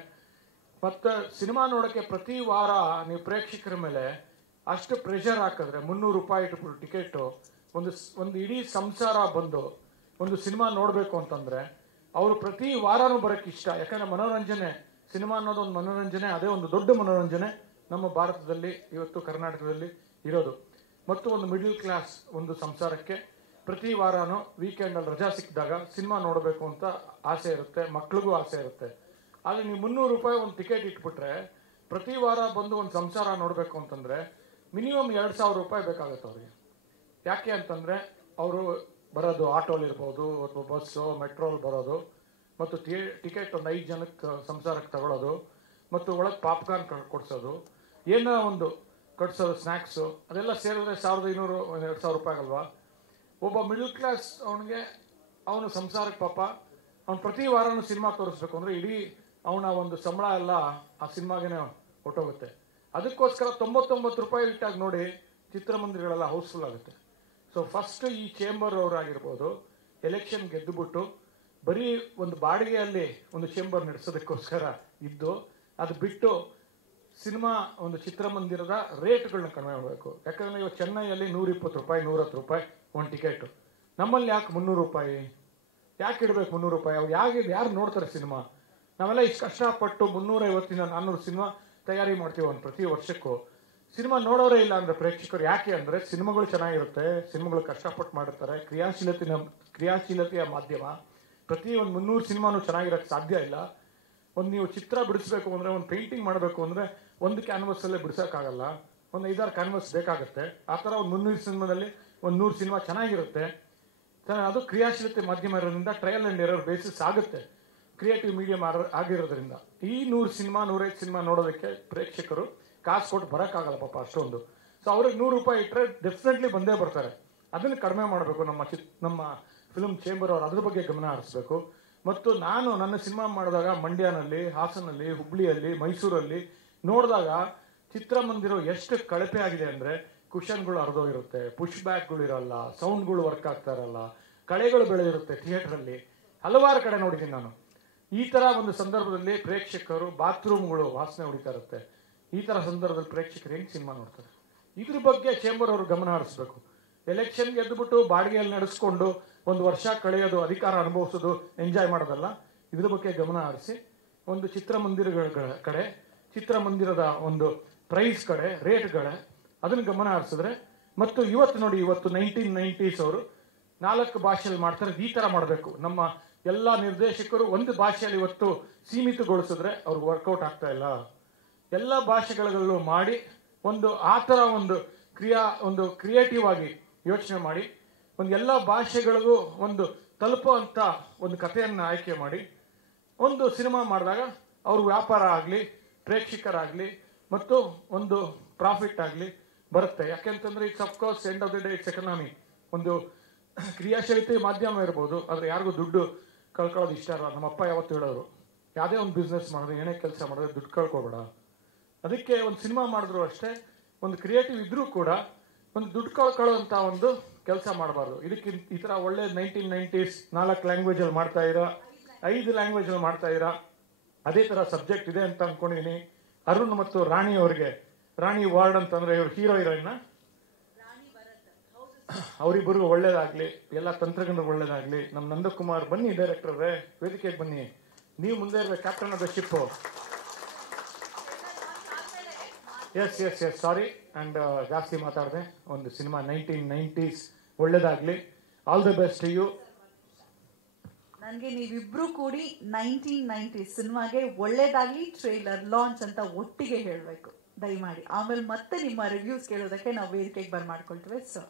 ಮತ್ತು ಸಿನಿಮಾ ನೋಡೋಕ್ಕೆ ಪ್ರತಿ ವಾರ ನೀವು ಪ್ರೇಕ್ಷಕರ ಮೇಲೆ ಅಷ್ಟು ಪ್ರೆಷರ್ ಹಾಕಿದ್ರೆ 300 ರೂಪಾಯಿ ಇಟ್ಬಿಟ್ಟು ಟಿಕೆಟು ಒಂದು ಇಡೀ ಸಂಸಾರ ಬಂದು ಒಂದು ಸಿನಿಮಾ ನೋಡಬೇಕು ಅಂತಂದರೆ ಅವರು ಪ್ರತಿ ವಾರನೂ ಬರೋಕ್ಕೆ ಇಷ್ಟ. ಯಾಕಂದರೆ ಮನೋರಂಜನೆ, ಸಿನಿಮಾ ಅನ್ನೋದು ಒಂದು ಮನೋರಂಜನೆ, ಅದೇ ಒಂದು ದೊಡ್ಡ ಮನೋರಂಜನೆ ನಮ್ಮ ಭಾರತದಲ್ಲಿ ಇವತ್ತು ಕರ್ನಾಟಕದಲ್ಲಿ ಇರೋದು. ಮತ್ತು ಒಂದು ಮಿಡ್ಲ್ ಕ್ಲಾಸ್ ಒಂದು ಸಂಸಾರಕ್ಕೆ ಪ್ರತಿ ವಾರನೂ ವೀಕೆಂಡಲ್ಲಿ ರಜಾ ಸಿಕ್ಕಿದಾಗ ಸಿನಿಮಾ ನೋಡಬೇಕು ಅಂತ ಆಸೆ ಇರುತ್ತೆ, ಮಕ್ಳಿಗೂ ಆಸೆ ಇರುತ್ತೆ. ಆದರೆ ನೀವು 300 ರೂಪಾಯಿ ಒಂದು ಟಿಕೆಟ್ ಇಟ್ಬಿಟ್ರೆ ಪ್ರತಿ ವಾರ ಬಂದು ಒಂದು ಸಂಸಾರ ನೋಡಬೇಕು ಅಂತಂದರೆ ಮಿನಿಮಮ್ 2000 ರೂಪಾಯಿ ಬೇಕಾಗುತ್ತೆ ಅವ್ರಿಗೆ. ಯಾಕೆ ಅಂತಂದರೆ ಅವರು ಬರೋದು ಆಟೋಲಿರ್ಬೋದು ಅಥವಾ ಬಸ್ಸು ಮೆಟ್ರೋಲ್ ಬರೋದು, ಮತ್ತು ಟಿಕೆಟ್ ಒಂದು 5 ಜನಕ್ಕೆ ಸಂಸಾರಕ್ಕೆ ತಗೊಳ್ಳೋದು, ಮತ್ತು ಒಳಗೆ ಪಾಪ್ಕಾರ್ನ್ ಕೊಡಿಸೋದು, ಏನೋ ಒಂದು ಕಟ್ಸೋದು, ಸ್ನ್ಯಾಕ್ಸು, ಅದೆಲ್ಲ ಸೇರಿದ್ರೆ 1500 2000 ರೂಪಾಯಿ ಅಲ್ವಾ? ಒಬ್ಬ ಮಿಡಲ್ ಕ್ಲಾಸ್ ಅವನು ಸಂಸಾರಕ್ಕೆ ಪಾಪ ಅವ್ನು ಪ್ರತಿ ವಾರನೂ ಸಿನಿಮಾ ತೋರಿಸ್ಬೇಕು ಅಂದರೆ ಇಡೀ ಅವನ ಒಂದು ಸಂಬಳ ಎಲ್ಲ ಆ ಸಿನಿಮಾಗೇನೆ ಹೊಟ್ಟೋಗುತ್ತೆ. ಅದಕ್ಕೋಸ್ಕರ 99 ರೂಪಾಯಿ ಇಟ್ಟಾಗ ನೋಡಿ ಚಿತ್ರಮಂದಿರಗಳೆಲ್ಲ ಹೌಸ್ಫುಲ್ ಆಗುತ್ತೆ. ಸೊ ಫಸ್ಟ್ ಈ ಚೇಂಬರ್ ಅವರಾಗಿರ್ಬೋದು ಎಲೆಕ್ಷನ್ ಗೆದ್ದುಬಿಟ್ಟು ಬರೀ ಒಂದು ಬಾಡಿಗೆಯಲ್ಲಿ ಒಂದು ಚೇಂಬರ್ ನಡೆಸೋದಕ್ಕೋಸ್ಕರ ಇದ್ದು ಅದು ಬಿಟ್ಟು ಸಿನಿಮಾ ಒಂದು ಚಿತ್ರಮಂದಿರದ ರೇಟ್ಗಳನ್ನ ಕಡಿಮೆ ಮಾಡಬೇಕು. ಯಾಕಂದರೆ ಇವಾಗ ಚೆನ್ನೈಯಲ್ಲಿ 120 ರೂಪಾಯಿ 110 ರೂಪಾಯಿ ಒಂದು ಟಿಕೆಟು. ನಮ್ಮಲ್ಲಿ ಯಾಕೆ 300 ರೂಪಾಯಿ? ಯಾಕೆ ಇಡಬೇಕು 300 ರೂಪಾಯಿ? ಅವ್ರು ಯಾರು ನೋಡ್ತಾರೆ ಸಿನಿಮಾ? ನಾವೆಲ್ಲ ಇಷ್ಟು ಕಷ್ಟಪಟ್ಟು 350 400 ಸಿನಿಮಾ ತಯಾರಿ ಮಾಡ್ತೀವಿ ಒಂದು ಪ್ರತಿ ವರ್ಷಕ್ಕೂ. ಸಿನಿಮಾ ನೋಡೋರೇ ಇಲ್ಲ ಅಂದರೆ ಪ್ರೇಕ್ಷಕರು. ಯಾಕೆ ಅಂದರೆ ಸಿನಿಮಾಗಳು ಚೆನ್ನಾಗಿರುತ್ತೆ, ಸಿನಿಮಾಗಳು ಕಷ್ಟಪಟ್ಟು ಮಾಡಿರ್ತಾರೆ, ಕ್ರಿಯಾಶೀಲತೆಯ ಮಾಧ್ಯಮ. ಪ್ರತಿ ಒಂದು 300 ಸಿನಿಮಾನು ಚೆನ್ನಾಗಿರೋಕ್ಕೆ ಸಾಧ್ಯ ಇಲ್ಲ. ಒಂದು ನೀವು ಚಿತ್ರ ಬಿಡಿಸ್ಬೇಕು ಅಂದರೆ, ಒಂದು ಪೇಂಟಿಂಗ್ ಮಾಡಬೇಕು ಅಂದರೆ ಒಂದು ಕ್ಯಾನ್ವಸಲ್ಲೇ ಬಿಡಿಸೋಕ್ಕಾಗಲ್ಲ, ಒಂದು 5-6 ಕ್ಯಾನ್ವಸ್ ಬೇಕಾಗುತ್ತೆ. ಆ ಥರ ಒಂದು 300 ಸಿನಿಮಾದಲ್ಲಿ ಒಂದು 100 ಸಿನಿಮಾ ಚೆನ್ನಾಗಿರುತ್ತೆ. ಅದು ಕ್ರಿಯಾಶೀಲತೆ ಮಾಧ್ಯಮ ಇರೋದ್ರಿಂದ ಟ್ರಯಲ್ ಆ್ಯಂಡ್ ಎರರ್ ಬೇಸಿಸ್ ಆಗುತ್ತೆ, ಕ್ರಿಯೇಟಿವ್ ಮೀಡಿಯಂ ಆಗಿರೋದ್ರಿಂದ. ಈ 100 ಸಿನಿಮಾ 105 ಸಿನಿಮಾ ನೋಡೋದಕ್ಕೆ ಪ್ರೇಕ್ಷಕರು ಕಾಸು ಕೊಟ್ಟು ಬರೋಕ್ಕಾಗಲ್ಲ ಪಾಪ ಅಷ್ಟೊಂದು. ಸೊ ಅವ್ರಿಗೆ 100 ರೂಪಾಯಿ ಇಟ್ಟರೆ ಡೆಫಿನೆಟ್ಲಿ ಬಂದೇ ಬರ್ತಾರೆ. ಅದನ್ನು ಕಡಿಮೆ ಮಾಡಬೇಕು ನಮ್ಮ ಫಿಲ್ಮ್ ಚೇಂಬರ್ ಅವರು, ಅದ್ರ ಬಗ್ಗೆ ಗಮನ ಹರಿಸ್ಬೇಕು. ಮತ್ತು ನಾನು ನನ್ನ ಸಿನಿಮಾ ಮಾಡಿದಾಗ ಮಂಡ್ಯನಲ್ಲಿ, ಹಾಸನಲ್ಲಿ, ಹುಬ್ಳಿಯಲ್ಲಿ, ಮೈಸೂರಲ್ಲಿ ನೋಡಿದಾಗ ಚಿತ್ರಮಂದಿರ ಎಷ್ಟು ಕಳಪೆ ಆಗಿದೆ ಅಂದರೆ ಕುಷನ್ಗಳು ಹರಿದೋಗಿರುತ್ತೆ, ಪುಷ್ ಬ್ಯಾಕ್ಗಳು ಇರಲ್ಲ, ಸೌಂಡ್ಗಳು ವರ್ಕ್ ಆಗ್ತಾ ಇರಲ್ಲ, ಕಳೆಗಳು ಬೆಳೆದಿರುತ್ತೆ ಥಿಯೇಟ್ರಲ್ಲಿ. ಹಲವಾರು ಕಡೆ ನೋಡಿದ್ದೀನಿ ನಾನು. ಈ ಥರ ಒಂದು ಸಂದರ್ಭದಲ್ಲಿ ಪ್ರೇಕ್ಷಕರು ಬಾತ್ರೂಮ್ಗಳು ವಾಸನೆ ಹೊಡಿತಾ ಇರುತ್ತೆ. ಈ ಥರ ಸಂದರ್ಭದಲ್ಲಿ ಪ್ರೇಕ್ಷಕರು ಹೆಂಗೆ ಸಿನಿಮಾ ನೋಡ್ತಾರೆ? ಇದ್ರ ಬಗ್ಗೆ ಚೇಂಬರ್ ಅವರು ಗಮನ ಹರಿಸ್ಬೇಕು. ಎಲೆಕ್ಷನ್ ಗೆದ್ದುಬಿಟ್ಟು ಬಾಡಿಗೆಯಲ್ಲಿ ನಡೆಸ್ಕೊಂಡು ಒಂದು ವರ್ಷ ಕಳೆಯೋದು, ಅಧಿಕಾರ ಅನುಭವಿಸೋದು, ಎಂಜಾಯ್ ಮಾಡೋದಲ್ಲ. ಇದ್ರ ಬಗ್ಗೆ ಗಮನ ಹರಿಸಿ ಒಂದು ಚಿತ್ರಮಂದಿರಗಳ ಕಡೆ, ಚಿತ್ರಮಂದಿರದ ಒಂದು ಪ್ರೈಸ್ ಕಡೆ, ರೇಟ್ಗಳ ಅದನ್ನು ಗಮನ ಹರಿಸಿದ್ರೆ. ಮತ್ತು ಇವತ್ತು ನೋಡಿ, ಇವತ್ತು 1990s ಅವರು 4 ಭಾಷೆಯಲ್ಲಿ ಮಾಡ್ತಾರೆ. ಈ ಥರ ಮಾಡಬೇಕು. ನಮ್ಮ ಎಲ್ಲ ನಿರ್ದೇಶಕರು ಒಂದು ಭಾಷೆಯಲ್ಲಿ ಇವತ್ತು ಸೀಮಿತಗೊಳಿಸಿದ್ರೆ ಅವ್ರಿಗೆ ವರ್ಕೌಟ್ ಆಗ್ತಾ ಇಲ್ಲ. ಎಲ್ಲ ಭಾಷೆಗಳಲ್ಲೂ ಮಾಡಿ ಒಂದು ಆ ಥರ ಒಂದು ಕ್ರಿಯೇಟಿವ್ ಆಗಿ ಯೋಚನೆ ಮಾಡಿ ಒಂದು ಎಲ್ಲ ಭಾಷೆಗಳಿಗೂ ಒಂದು ತಲುಪುವಂಥ ಒಂದು ಕಥೆಯನ್ನು ಆಯ್ಕೆ ಮಾಡಿ ಒಂದು ಸಿನಿಮಾ ಮಾಡಿದಾಗ ಅವ್ರ ವ್ಯಾಪಾರ ಆಗಲಿ, ಪ್ರೇಕ್ಷಕರಾಗಲಿ, ಮತ್ತು ಒಂದು ಪ್ರಾಫಿಟ್ ಆಗಲಿ ಬರುತ್ತೆ. ಯಾಕೆಂತಂದ್ರೆ it's of course end of the day it's economy. ಒಂದು ಕ್ರಿಯಾಶೀಲತೆ ಮಾಧ್ಯಮ ಇರ್ಬೋದು, ಆದರೆ ಯಾರಿಗೂ ದುಡ್ಡು ಕಳ್ಕೊಳ್ಳೋದು ಇಷ್ಟ ಅಲ್ಲ. ನಮ್ಮಪ್ಪ ಯಾವತ್ತು ಹೇಳೋರು, ಯಾವುದೇ ಒಂದು ಬಿಸ್ನೆಸ್ ಮಾಡಿದ್ರೆ, ಏನೇ ಕೆಲಸ ಮಾಡಿದ್ರೆ ದುಡ್ಡು ಕಳ್ಕೊಬೇಡ. ಅದಕ್ಕೆ ಒಂದು ಸಿನಿಮಾ ಮಾಡಿದ್ರು ಅಷ್ಟೇ, ಒಂದು ಕ್ರಿಯೇಟಿವ್ ಇದ್ರೂ ಕೂಡ ಒಂದು ದುಡ್ಡು ಕಳ್ಕೊಳ್ಳೋಂಥ ಒಂದು ಕೆಲಸ ಮಾಡಬಾರ್ದು. ಇದಕ್ಕೆ ಈ ಥರ ಒಳ್ಳೆ 1990s 4 ಲ್ಯಾಂಗ್ವೇಜಲ್ಲಿ ಮಾಡ್ತಾ ಇರೋ, 5 ಲ್ಯಾಂಗ್ವೇಜಲ್ಲಿ ಮಾಡ್ತಾ ಇರೋ ಅದೇ ಥರ ಸಬ್ಜೆಕ್ಟ್ ಇದೆ ಅಂತ ಅಂದ್ಕೊಂಡಿದ್ದೀನಿ. ಅರುಣ್ ಮತ್ತು ರಾಣಿ ಅವರಿಗೆ ರಾಣಿ ವಾರ್ಡ್ ಅಂತಂದ್ರೆ ಇವ್ರು ಹೀರೋ ಹೀರೋಯಿನ್, ಅವರಿಬ್ಬರಿಗೂ ಒಳ್ಳೇದಾಗ್ಲಿ, ಎಲ್ಲ ತಂತ್ರಜ್ಞರಿಗೆ ಒಳ್ಳೇದಾಗ್ಲಿ. ನಮ್ಮ ನಂದಕುಮಾರ್ ಬನ್ನಿ, ಡೈರೆಕ್ಟರ್ ವೇದಿಕೆಗೆ ಬನ್ನಿ, ನೀವು ಮುಂದೆ ಇರಬೇಕು, captain of the ship. Yes yes yes sorry and ಜಾಸ್ತಿ ಮಾತಾಡಿದೆ. ಒಂದು ಸಿನಿಮಾ 1990s ಒಳ್ಳೇದಾಗ್ಲಿ. All the best you. ನನಗೆ ನೀವಿಬ್ರು ಕೂಡಿ 1990s ಸಿನಿಮಾಗೆ ಒಳ್ಳೇದಾಗ್ಲಿ ಟ್ರೇಲರ್ ಲಾಂಚ್ ಅಂತ ಒಟ್ಟಿಗೆ ಹೇಳಬೇಕು ದಯಮಾಡಿ. ಆಮೇಲೆ ಮತ್ತೆ ನಿಮ್ಮ ರಿವ್ಯೂಸ್ ಕೇಳೋದಕ್ಕೆ ನಾವು ವೇದಿಕೆಗೆ ಬರ್ಮಾಡ್ಕೊಳ್ತೇವೆ. So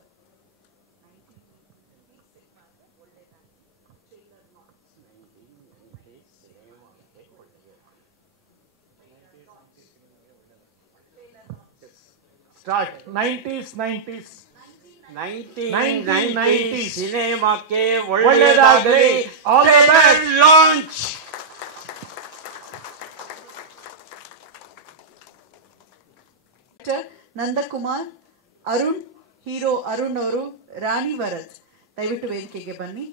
start. 1990s 1990 ಸಿನಿಮಾಕ್ಕೆ ಒಳ್ಳೆದಾಗಲಿ. All the best. Launch. Nandakumar, Arun, hero Arun ಅವರು, ರಾಣಿ ವರದ್ ದಯವಿಟ್ಟು ವೇದಿಕೆಗೆ ಬನ್ನಿ.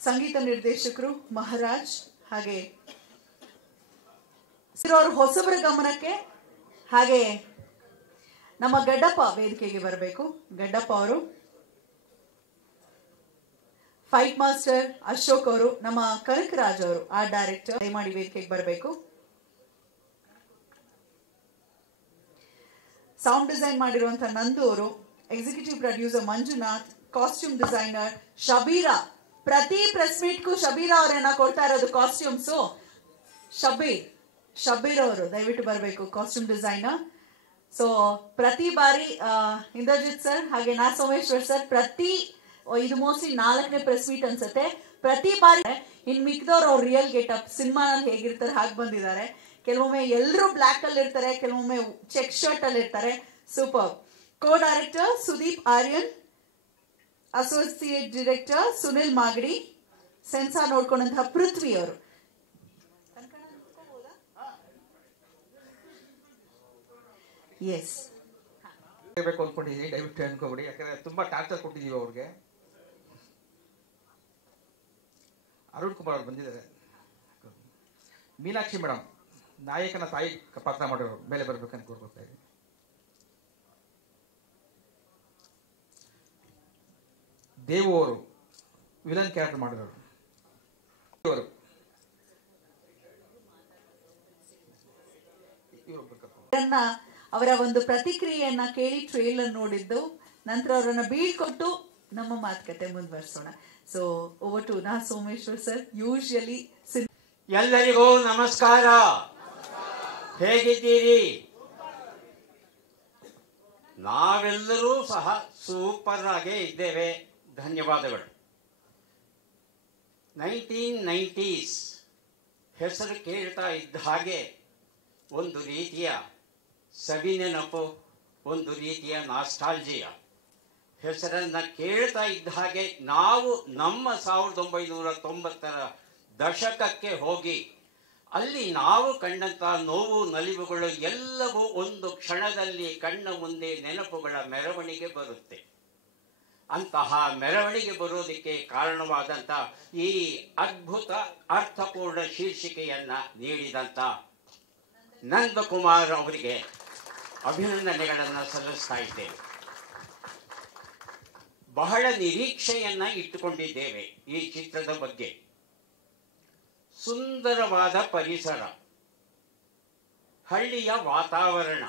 ಸಂಗೀತ ನಿರ್ದೇಶಕರು ಮಹಾರಾಜ್, ಹಾಗೆ ಅವ್ರ ಹೊಸಬರ ಗಮನಕ್ಕೆ, ಹಾಗೆ ನಮ್ಮ ಗಡ್ಡಪ್ಪ ವೇದಿಕೆಗೆ ಬರಬೇಕು. ಗಡ್ಡಪ್ಪ ಅವರು, ಫೈಟ್ ಮಾಸ್ಟರ್ ಅಶೋಕ್ ಅವರು, ನಮ್ಮ ಕನಕರಾಜ್ ಅವರು ಆರ್ಟ್ ಡೈರೆಕ್ಟರ್ ದಯಮಾಡಿ ವೇದಿಕೆಗೆ ಬರಬೇಕು. ಸೌಂಡ್ ಡಿಸೈನ್ ಮಾಡಿರುವಂತಹ ನಂದು ಅವರು, executive producer Manjunath, costume designer Shabira. ಪ್ರತಿ ಪ್ರೆಸ್ ಮೀಟ್ಗೂ ಶಬೀರಾ ಅವರನ್ನ ಕೊಡ್ತಾ ಇರೋದು ಕಾಸ್ಟ್ಯೂಮ್ಸು. ಶಬೀರ್ ಅವರು ದಯವಿಟ್ಟು ಬರಬೇಕು, ಕಾಸ್ಟ್ಯೂಮ್ ಡಿಸೈನರ್. ಸೊ ಪ್ರತಿ ಬಾರಿ ಇಂದ್ರಜಿತ್ ಸರ್ ಹಾಗೆ ನಾ ಸೋಮೇಶ್ವರ್ ಸರ್, ಇದು ಮೋಸ್ಟ್ಲಿ 4ನೇ ಪ್ರೆಸ್ ಮೀಟ್ ಅನ್ಸುತ್ತೆ. ಪ್ರತಿ ಬಾರಿ ಇನ್ ಮಿಕ್ದವ್ರು ಅವ್ರು ರಿಯಲ್ ಗೆಟಪ್ ಸಿನಿಮಾನಲ್ಲಿ ಹೇಗಿರ್ತಾರೆ ಹಾಗೆ ಬಂದಿದ್ದಾರೆ. ಕೆಲವೊಮ್ಮೆ ಎಲ್ಲರೂ ಬ್ಲ್ಯಾಕ್ ಅಲ್ಲಿ ಇರ್ತಾರೆ, ಕೆಲವೊಮ್ಮೆ ಚೆಕ್ ಶರ್ಟ್ ಅಲ್ಲಿ ಇರ್ತಾರೆ. Super. Co director Sudeep Aryan, associate director Sunil Magadi, censor ನೋಡ್ಕೊಂಡಂತಹ ಪೃಥ್ವಿ ಅವರು. ಎಸ್ ಬೇಕು ಅಂದ್ಕೊಂಡಿದ್ದೀನಿ, ದಯವಿಟ್ಟು ಅನ್ಕೋಬಿಡಿ, ಯಾಕಂದ್ರೆ ತುಂಬಾ ಟಾರ್ಚರ್ ಕೊಟ್ಟಿದ್ದೀವಿ ಅವ್ರಿಗೆ. ಅರುಣ್ ಕುಮಾರ್ ಅವ್ರು ಬಂದಿದ್ದಾರೆ. ಮೀನಾಕ್ಷಿ ಮೇಡಮ್ ನಾಯಕನ ತಾಯಿ ಪಾತ್ರ ಮಾಡೋರು, ಮೇಲೆ ಬರ್ಬೇಕಂತ ಕೋರ್ಕೊತಾ ಇದ್ದೀನಿ. ದೇವು ಅವರು ವಿಲನ್ ಕ್ಯಾರೆಕ್ಟರ್ ಮಾಡಿರೋರು. ಅವರ ಒಂದು ಪ್ರತಿಕ್ರಿಯೆಯನ್ನ ಕೇಳಿ ಟ್ರೇಲರ್ ನೋಡಿದ್ದು, ನಂತರ ಅವರನ್ನ ಬೀಳ್ಕೊಟ್ಟು ನಮ್ಮ ಮಾತುಕತೆ ಮುಂದುವರಿಸೋಣ. ಸೊ ಓವರ್ ಟು ನಾ ಸೋಮೇಶ್ವರ್ ಸರ್. ಯೂಶುವಲಿ ಎಲ್ಲರಿಗೂ ನಮಸ್ಕಾರ. ಹೇಗಿದ್ದೀರಿ? ನಾವೆಲ್ಲರೂ ಸಹ ಸೂಪರ್ ಆಗೇ ಇದ್ದೇವೆ. ಧನ್ಯವಾದಗಳು. 1990s ಹೆಸರು ಕೇಳ್ತಾ ಇದ್ದ ಹಾಗೆ ಒಂದು ರೀತಿಯ ಸವಿನೆನಪು, ಒಂದು ರೀತಿಯ ನಾಸ್ಟಾಲ್ಜಿಯ. ಹೆಸರನ್ನ ಕೇಳ್ತಾ ಇದ್ದ ಹಾಗೆ ನಾವು ನಮ್ಮ 1990ರ ದಶಕಕ್ಕೆ ಹೋಗಿ ಅಲ್ಲಿ ನಾವು ಕಂಡಂತ ನೋವು ನಲಿವುಗಳು ಎಲ್ಲವೂ ಒಂದು ಕ್ಷಣದಲ್ಲಿ ಕಣ್ಣ ಮುಂದೆ ನೆನಪುಗಳ ಮೆರವಣಿಗೆ ಬರುತ್ತೆ. ಅಂತಹ ಮೆರವಣಿಗೆ ಬರೋದಕ್ಕೆ ಕಾರಣವಾದಂಥ ಈ ಅದ್ಭುತ ಅರ್ಥಪೂರ್ಣ ಶೀರ್ಷಿಕೆಯನ್ನ ನೀಡಿದಂಥ ನಂದಕುಮಾರ್ ಅವರಿಗೆ ಅಭಿನಂದನೆಗಳನ್ನು ಸಲ್ಲಿಸ್ತಾ ಇದ್ದೇವೆ. ಬಹಳ ನಿರೀಕ್ಷೆಯನ್ನ ಇಟ್ಟುಕೊಂಡಿದ್ದೇವೆ ಈ ಚಿತ್ರದ ಬಗ್ಗೆ. ಸುಂದರವಾದ ಪರಿಸರ, ಹಳ್ಳಿಯ ವಾತಾವರಣ,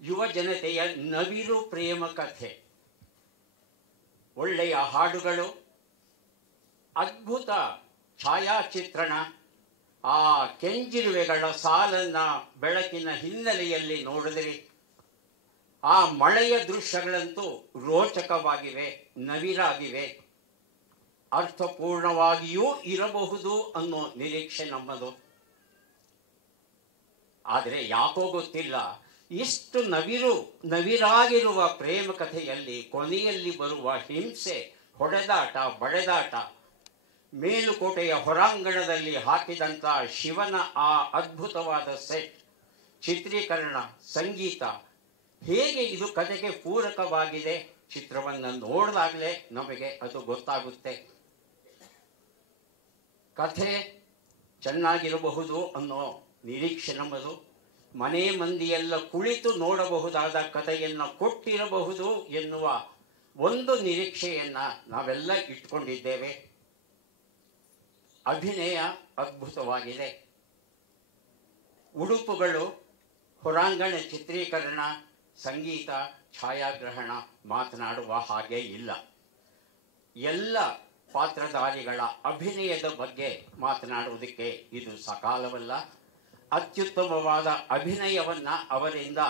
ಯುವ ಜನತೆಯ ನವಿರು ಪ್ರೇಮ ಕಥೆ, ಒಳ್ಳೆಯ ಹಾಡುಗಳು, ಅದ್ಭುತ ಛಾಯಾಚಿತ್ರಣ, ಆ ಕೆಂಜಿರುವೆಗಳ ಸಾಲನ್ನ ಬೆಳಕಿನ ಹಿನ್ನೆಲೆಯಲ್ಲಿ ನೋಡಿದರೆ ಆ ಮಳೆಯ ದೃಶ್ಯಗಳಂತೂ ರೋಚಕವಾಗಿವೆ, ನವಿರಾಗಿವೆ, ಅರ್ಥಪೂರ್ಣವಾಗಿಯೂ ಇರಬಹುದು ಅನ್ನೋ ನಿರೀಕ್ಷೆ ನಮ್ಮದು. ಆದರೆ ಯಾಕೋ ಗೊತ್ತಿಲ್ಲ, ಇಷ್ಟು ನವಿರಾಗಿರುವ ಪ್ರೇಮ ಕಥೆಯಲ್ಲಿ ಕೊನೆಯಲ್ಲಿ ಬರುವ ಹಿಂಸೆ, ಹೊಡೆದಾಟ, ಬಡೆದಾಟ, ಮೇಲುಕೋಟೆಯ ಹೊರಾಂಗಣದಲ್ಲಿ ಹಾಕಿದಂಥ ಶಿವನ ಆ ಅದ್ಭುತವಾದ ಸೆಟ್, ಚಿತ್ರೀಕರಣ, ಸಂಗೀತ, ಹೇಗೆ ಇದು ಕಥೆಗೆ ಪೂರಕವಾಗಿದೆ ಚಿತ್ರವನ್ನು ನೋಡಿದಾಗಲೇ ನಮಗೆ ಅದು ಗೊತ್ತಾಗುತ್ತೆ. ಕಥೆ ಚೆನ್ನಾಗಿರಬಹುದು ಅನ್ನೋ ನಿರೀಕ್ಷೆ ನಮ್ಮದು. ಮನೆ ಮಂದಿಯೆಲ್ಲ ಕುಳಿತು ನೋಡಬಹುದಾದ ಕಥೆಯನ್ನು ಕೊಟ್ಟಿರಬಹುದು ಎನ್ನುವ ಒಂದು ನಿರೀಕ್ಷೆಯನ್ನು ನಾವೆಲ್ಲ ಇಟ್ಕೊಂಡಿದ್ದೇವೆ. ಅಭಿನಯ ಅದ್ಭುತವಾಗಿದೆ. ಉಡುಪುಗಳು, ಹೊರಾಂಗಣ ಚಿತ್ರೀಕರಣ, ಸಂಗೀತ, ಛಾಯಾಗ್ರಹಣ ಮಾತನಾಡುವ ಹಾಗೆ ಇಲ್ಲ. ಎಲ್ಲ ಪಾತ್ರಧಾರಿಗಳ ಅಭಿನಯದ ಬಗ್ಗೆ ಮಾತನಾಡುವುದಕ್ಕೆ ಇದು ಸಕಾಲವಲ್ಲ. ಅತ್ಯುತ್ತಮವಾದ ಅಭಿನಯವನ್ನ ಅವರಿಂದ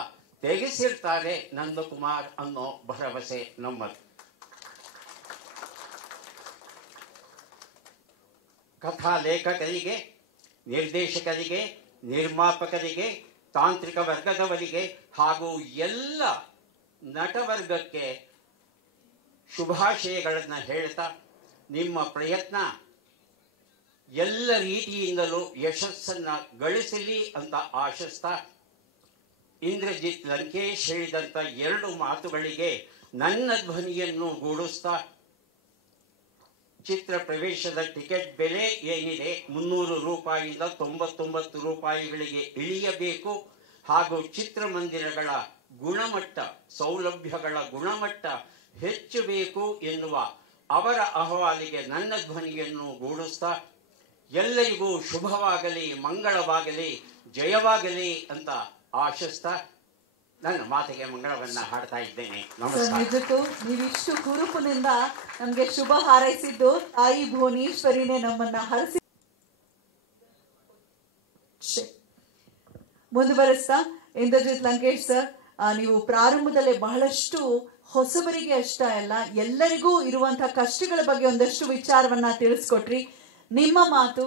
ತೆಗೆಸಿರ್ತಾರೆ ನಂದಕುಮಾರ್ ಅನ್ನೋ ಭರವಸೆ ನಮ್ಮದು. ಕಥಾ ಲೇಖಕರಿಗೆ, ನಿರ್ದೇಶಕರಿಗೆ, ನಿರ್ಮಾಪಕರಿಗೆ, ತಾಂತ್ರಿಕ ವರ್ಗದವರಿಗೆ ಹಾಗೂ ಎಲ್ಲ ನಟವರ್ಗಕ್ಕೆ ಶುಭಾಶಯಗಳನ್ನು ಹೇಳ್ತಾ, ನಿಮ್ಮ ಪ್ರಯತ್ನ ಎಲ್ಲ ರೀತಿಯಿಂದಲೂ ಯಶಸ್ಸನ್ನು ಗಳಿಸಲಿ ಅಂತ ಆಶಿಸ್ತಾ, ಇಂದ್ರಜಿತ್ ಲಂಕೇಶ್ ಹೇಳಿದಂಥ 2 ಮಾತುಗಳಿಗೆ ನನ್ನ ಧ್ವನಿಯನ್ನು ಗೂಡಿಸ್ತಾ, ಚಿತ್ರ ಪ್ರವೇಶದ ಟಿಕೆಟ್ ಬೆಲೆ ಏನಿದೆ 300 ರೂಪಾಯಿಯಿಂದ 99 ರೂಪಾಯಿಗಳಿಗೆ ಇಳಿಯಬೇಕು ಹಾಗೂ ಚಿತ್ರಮಂದಿರಗಳ ಗುಣಮಟ್ಟ, ಸೌಲಭ್ಯಗಳ ಗುಣಮಟ್ಟ ಹೆಚ್ಚಬೇಕು ಎನ್ನುವ ಅವರ ಅಹವಾಲಿಗೆ ನನ್ನ ಧ್ವನಿಯನ್ನು ಗೂಡಿಸ್ತಾ, ಎಲ್ಲರಿಗೂ ಶುಭವಾಗಲಿ, ಮಂಗಳವಾಗಲಿ, ಜಯವಾಗಲಿ ಅಂತ ಆಶಿಸ್ತಾ ನನ್ನ ಮಾತಿಗೆ ಮಂಗಳವನ್ನ ಹಾಡ್ತಾ ಇದ್ದೇನೆ. ನಮಸ್ಕಾರ. ನಿಜಕ್ಕೂ ನೀವಿಷ್ಟು ಕುರುಪಿನಿಂದ ನಮ್ಗೆ ಶುಭ ಹಾರೈಸಿದ್ದು ತಾಯಿ ಭುವನೇಶ್ವರಿನೇ ನಮ್ಮನ್ನ ಹರಿಸಿ. ಮುಂದುವರೆಸ್ತಾ ಇಂದ್ರಜಿತ್ ಲಂಕೇಶ್ ಸರ್, ನೀವು ಪ್ರಾರಂಭದಲ್ಲೇ ಬಹಳಷ್ಟು ಹೊಸಬರಿಗೆ ಅಷ್ಟೇ ಅಲ್ಲ ಎಲ್ಲರಿಗೂ ಇರುವಂತಹ ಕಷ್ಟಗಳ ಬಗ್ಗೆ ಒಂದಷ್ಟು ವಿಚಾರವನ್ನ ತಿಳಿಸ್ಕೊಟ್ರಿ. ನಿಮ್ಮ ಮಾತು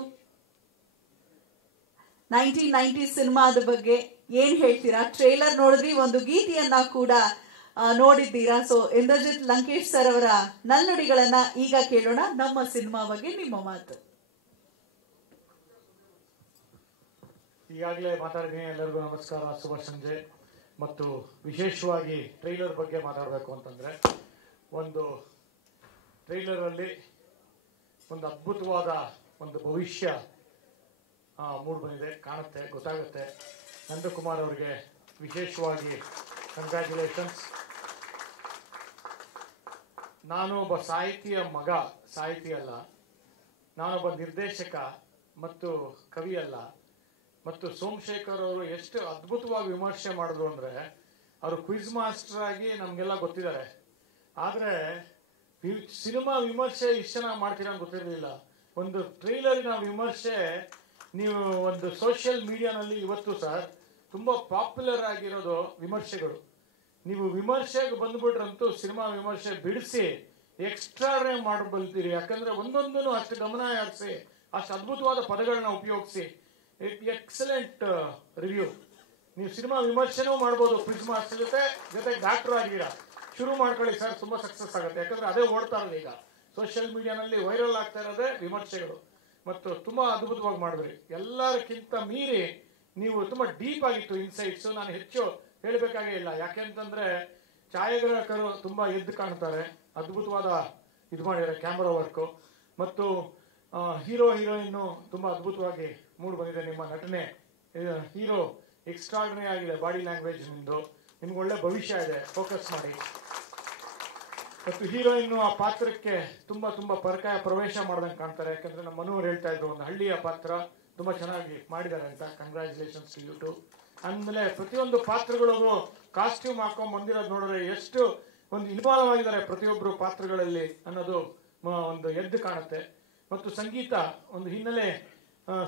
1990 ಸಿನಿಮಾದ ಬಗ್ಗೆ ಏನ್ ಹೇಳ್ತೀರಾ? ಟ್ರೇಲರ್ ನೋಡಿದ್ರಿ, ಒಂದು ಗೀತೆಯನ್ನ ಕೂಡ ನೋಡಿದ್ದೀರಾ. ಸೊ ಇಂದ್ರಜಿತ್ ಲಂಕೇಶ್ ಸರ್ ಅವರ ನಲ್ನುಡಿಗಳನ್ನ ಈಗ ಕೇಳೋಣ. ನಮ್ಮ ಸಿನಿಮಾ ಬಗ್ಗೆ ನಿಮ್ಮ ಮಾತು. ಈಗಾಗಲೇ ಮಾತಾಡಿದ್ದೀನಿ. ಎಲ್ಲರಿಗೂ ನಮಸ್ಕಾರ, ಶುಭ ಸಂಜೆ. ಮತ್ತು ವಿಶೇಷವಾಗಿ ಟ್ರೈಲರ್ ಬಗ್ಗೆ ಮಾತಾಡಬೇಕು ಅಂತಂದರೆ, ಒಂದು ಟ್ರೈಲರಲ್ಲಿ ಒಂದು ಅದ್ಭುತವಾದ ಒಂದು ಭವಿಷ್ಯ ಮೂಡ್ ಬಂದಿದೆ, ಕಾಣುತ್ತೆ, ಗೊತ್ತಾಗುತ್ತೆ. ನಂದಕುಮಾರ್ ಅವರಿಗೆ ವಿಶೇಷವಾಗಿ ಕಂಗ್ರ್ಯಾಚುಲೇಷನ್ಸ್. ನಾನು ಒಬ್ಬ ಸಾಹಿತಿಯ ಮಗ, ಸಾಹಿತಿ ಅಲ್ಲ, ನಾನೊಬ್ಬ ನಿರ್ದೇಶಕ ಮತ್ತು ಕವಿ ಅಲ್ಲ. ಮತ್ತು ಸೋಮಶೇಖರ್ ಅವರು ಎಷ್ಟು ಅದ್ಭುತವಾಗಿ ವಿಮರ್ಶೆ ಮಾಡಿದ್ರು ಅಂದರೆ, ಅವರು ಕ್ವಿಜ್ ಮಾಸ್ಟರ್ ಆಗಿ ನಮಗೆಲ್ಲ ಗೊತ್ತಿದ್ದಾರೆ. ಆದರೆ ಸಿನಿಮಾ ವಿಮರ್ಶೆ ಇಷ್ಟು ಚೆನ್ನಾಗಿ ಮಾಡ್ತೀರಾ ಅಂತ ಗೊತ್ತಿರಲಿಲ್ಲ. ಒಂದು ಟ್ರೈಲರಿನ ವಿಮರ್ಶೆ ನೀವು ಒಂದು ಸೋಷಿಯಲ್ ಮೀಡಿಯಾನಲ್ಲಿ ಇವತ್ತು ಸರ್ ತುಂಬ ಪಾಪ್ಯುಲರ್ ಆಗಿರೋದು ವಿಮರ್ಶೆಗಳು. ನೀವು ವಿಮರ್ಶೆಗೆ ಬಂದ್ಬಿಟ್ರಂತೂ ಸಿನಿಮಾ ವಿಮರ್ಶೆ ಬಿಡಿಸಿ ಎಕ್ಸ್ಟ್ರಾಡ್ರೇ ಮಾಡಬಲ್ತೀರಿ. ಯಾಕಂದರೆ ಒಂದೊಂದೂ ಅಷ್ಟು ಗಮನ ಹರಿಸಿ, ಅಷ್ಟು ಅದ್ಭುತವಾದ ಪದಗಳನ್ನ ಉಪಯೋಗಿಸಿ, ಎಕ್ಸಲೆಂಟ್ ರಿವ್ಯೂ. ನೀವು ಸಿನಿಮಾ ವಿಮರ್ಶೆನೂ ಮಾಡ್ಬೋದು ಕ್ವಿಜ್ ಮಾಸ್ಟರ್ ಜೊತೆ ಡಾಕ್ಟರ್ ಆಗಿದ್ದೀರಾ, ಶುರು ಮಾಡ್ಕೊಳ್ಳಿ ಸರ್, ತುಂಬ ಸಕ್ಸಸ್ ಆಗುತ್ತೆ. ಯಾಕಂದರೆ ಅದೇ ಓಡ್ತಾ ಇರೋದು ಈಗ ಸೋಷಿಯಲ್ ಮೀಡಿಯಾನಲ್ಲಿ ವೈರಲ್ ಆಗ್ತಾ ಇರೋದೇ ವಿಮರ್ಶೆಗಳು. ಮತ್ತು ತುಂಬ ಅದ್ಭುತವಾಗಿ ಮಾಡಿದ್ರಿ. ಎಲ್ಲರಿಗಿಂತ ಮೀರಿ ನೀವು ತುಂಬ ಡೀಪ್ ಆಗಿತ್ತು ಇನ್ಸೈಟ್ಸು. ನಾನು ಹೆಚ್ಚು ಹೇಳಬೇಕಾಗೇ ಇಲ್ಲ, ಯಾಕೆಂತಂದರೆ ಛಾಯಾಗ್ರಾಹಕರು ತುಂಬ ಎದ್ದು ಕಾಣ್ತಾರೆ, ಅದ್ಭುತವಾದ ಇದು ಮಾಡಿದ್ದಾರೆ ಕ್ಯಾಮ್ರಾ ವರ್ಕು. ಮತ್ತು ಹೀರೋ ಹೀರೋಯಿನ್ನು ತುಂಬ ಅದ್ಭುತವಾಗಿ ಮೂಡ್ ಬಂದಿದೆ. ನಿಮ್ಮ ನಟನೆ, ಹೀರೋ ಎಕ್ಸ್ಟ್ರಾರ್ಡಿನರಿ ಆಗಿದೆ, ಬಾಡಿ ಲ್ಯಾಂಗ್ವೇಜ್ ನಿಮ್ಮದು, ನಿಮ್ಗೆ ಒಳ್ಳೆ ಭವಿಷ್ಯ ಇದೆ, ಫೋಕಸ್ ಮಾಡಿ. ಮತ್ತು ಹೀರೋಯಿನ್ನು ಆ ಪಾತ್ರಕ್ಕೆ ತುಂಬ ತುಂಬ ಪರಕಾಯ ಪ್ರವೇಶ ಮಾಡ್ದಂಗೆ ಕಾಣ್ತಾರೆ. ಯಾಕಂದರೆ ನಮ್ಮ ಮನೋರು ಹೇಳ್ತಾ ಇದ್ರು, ಒಂದು ಹಳ್ಳಿಯ ಪಾತ್ರ ತುಂಬ ಚೆನ್ನಾಗಿ ಮಾಡಿದ್ದಾರೆ ಅಂತ. Congratulations to you too. ಅಂದಮೇಲೆ ಪ್ರತಿಯೊಂದು ಪಾತ್ರಗಳಿಗೂ ಕಾಸ್ಟ್ಯೂಮ್ ಹಾಕೊಂಡು ಬಂದಿರೋದು ನೋಡಿದ್ರೆ ಎಷ್ಟು ಒಂದು ಇನ್ವಾಲ್ವ್ ಆಗಿದ್ದಾರೆ ಪ್ರತಿಯೊಬ್ಬರು ಪಾತ್ರಗಳಲ್ಲಿ ಅನ್ನೋದು ಒಂದು ಎದ್ದು ಕಾಣುತ್ತೆ. ಮತ್ತು ಸಂಗೀತ, ಒಂದು ಹಿನ್ನೆಲೆ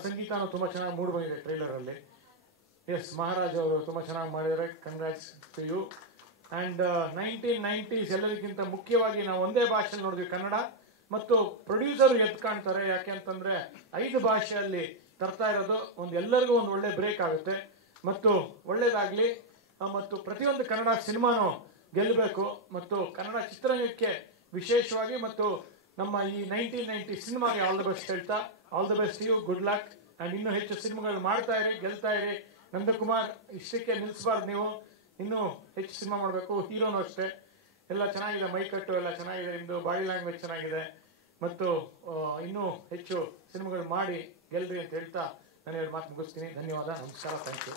ಸಂಗೀತನೂ ತುಂಬ ಚೆನ್ನಾಗಿ ಮೂಡ್ ಬಂದಿದೆ ಟ್ರೈಲರಲ್ಲಿ. ಎಸ್, ಮಹಾರಾಜ್ ಅವರು ತುಂಬ ಚೆನ್ನಾಗಿ ಮಾಡಿದ್ದಾರೆ, congrats to you. And 1990s ಎಲ್ಲರಿಗಿಂತ ಮುಖ್ಯವಾಗಿ ನಾವು ಒಂದೇ ಭಾಷೆಯಲ್ಲಿ ನೋಡಿದ್ವಿ, ಕನ್ನಡ. ಮತ್ತು ಪ್ರೊಡ್ಯೂಸರು ಎದ್ದು ಕಾಣ್ತಾರೆ, ಯಾಕೆ ಅಂತಂದರೆ 5 ಭಾಷೆಯಲ್ಲಿ ತರ್ತಾ ಇರೋದು ಒಂದು ಎಲ್ಲರಿಗೂ ಒಂದು ಒಳ್ಳೆ ಬ್ರೇಕ್ ಆಗುತ್ತೆ. ಮತ್ತು ಒಳ್ಳೇದಾಗಲಿ. ಮತ್ತು ಪ್ರತಿಯೊಂದು ಕನ್ನಡ ಸಿನಿಮಾನು ಗೆಲ್ಲಬೇಕು. ಮತ್ತು ಕನ್ನಡ ಚಿತ್ರರಂಗಕ್ಕೆ ವಿಶೇಷವಾಗಿ ಮತ್ತು ನಮ್ಮ ಈ 1990 ಸಿನಿಮಾಗೆ ಆಲ್ ದ ಬೆಸ್ಟ್ ಹೇಳ್ತಾ, all the best you, good luck. And ಇನ್ನೂ ಹೆಚ್ಚು ಸಿನಿಮಾಗಳು ಮಾಡ್ತಾ ಇರಿ, ಗೆಲ್ತಾ ಇರಿ. ನಂದಕುಮಾರ್ ಇಷ್ಟಕ್ಕೆ ನಿಲ್ಲಿಸಬಾರ್ದು, ನೀವು ಇನ್ನೂ ಹೆಚ್ಚು ಸಿನಿಮಾ ಮಾಡಬೇಕು. ಹೀರೋನು ಅಷ್ಟೇ, ಎಲ್ಲ ಚೆನ್ನಾಗಿದೆ, ಮೈಕಟ್ಟು ಎಲ್ಲ ಚೆನ್ನಾಗಿದೆ, ನಿಮ್ಮದು ಬಾಡಿ ಲ್ಯಾಂಗ್ವೇಜ್ ಚೆನ್ನಾಗಿದೆ. ಮತ್ತು ಇನ್ನೂ ಹೆಚ್ಚು ಸಿನಿಮಾಗಳು ಮಾಡಿ ಗೆಲ್ರಿ ಅಂತ ಹೇಳ್ತಾ ನಾನು 2 ಮಾತು ಮುಗಿಸ್ತೀನಿ. ಧನ್ಯವಾದ, ನಮಸ್ಕಾರ, ಥ್ಯಾಂಕ್ ಯು.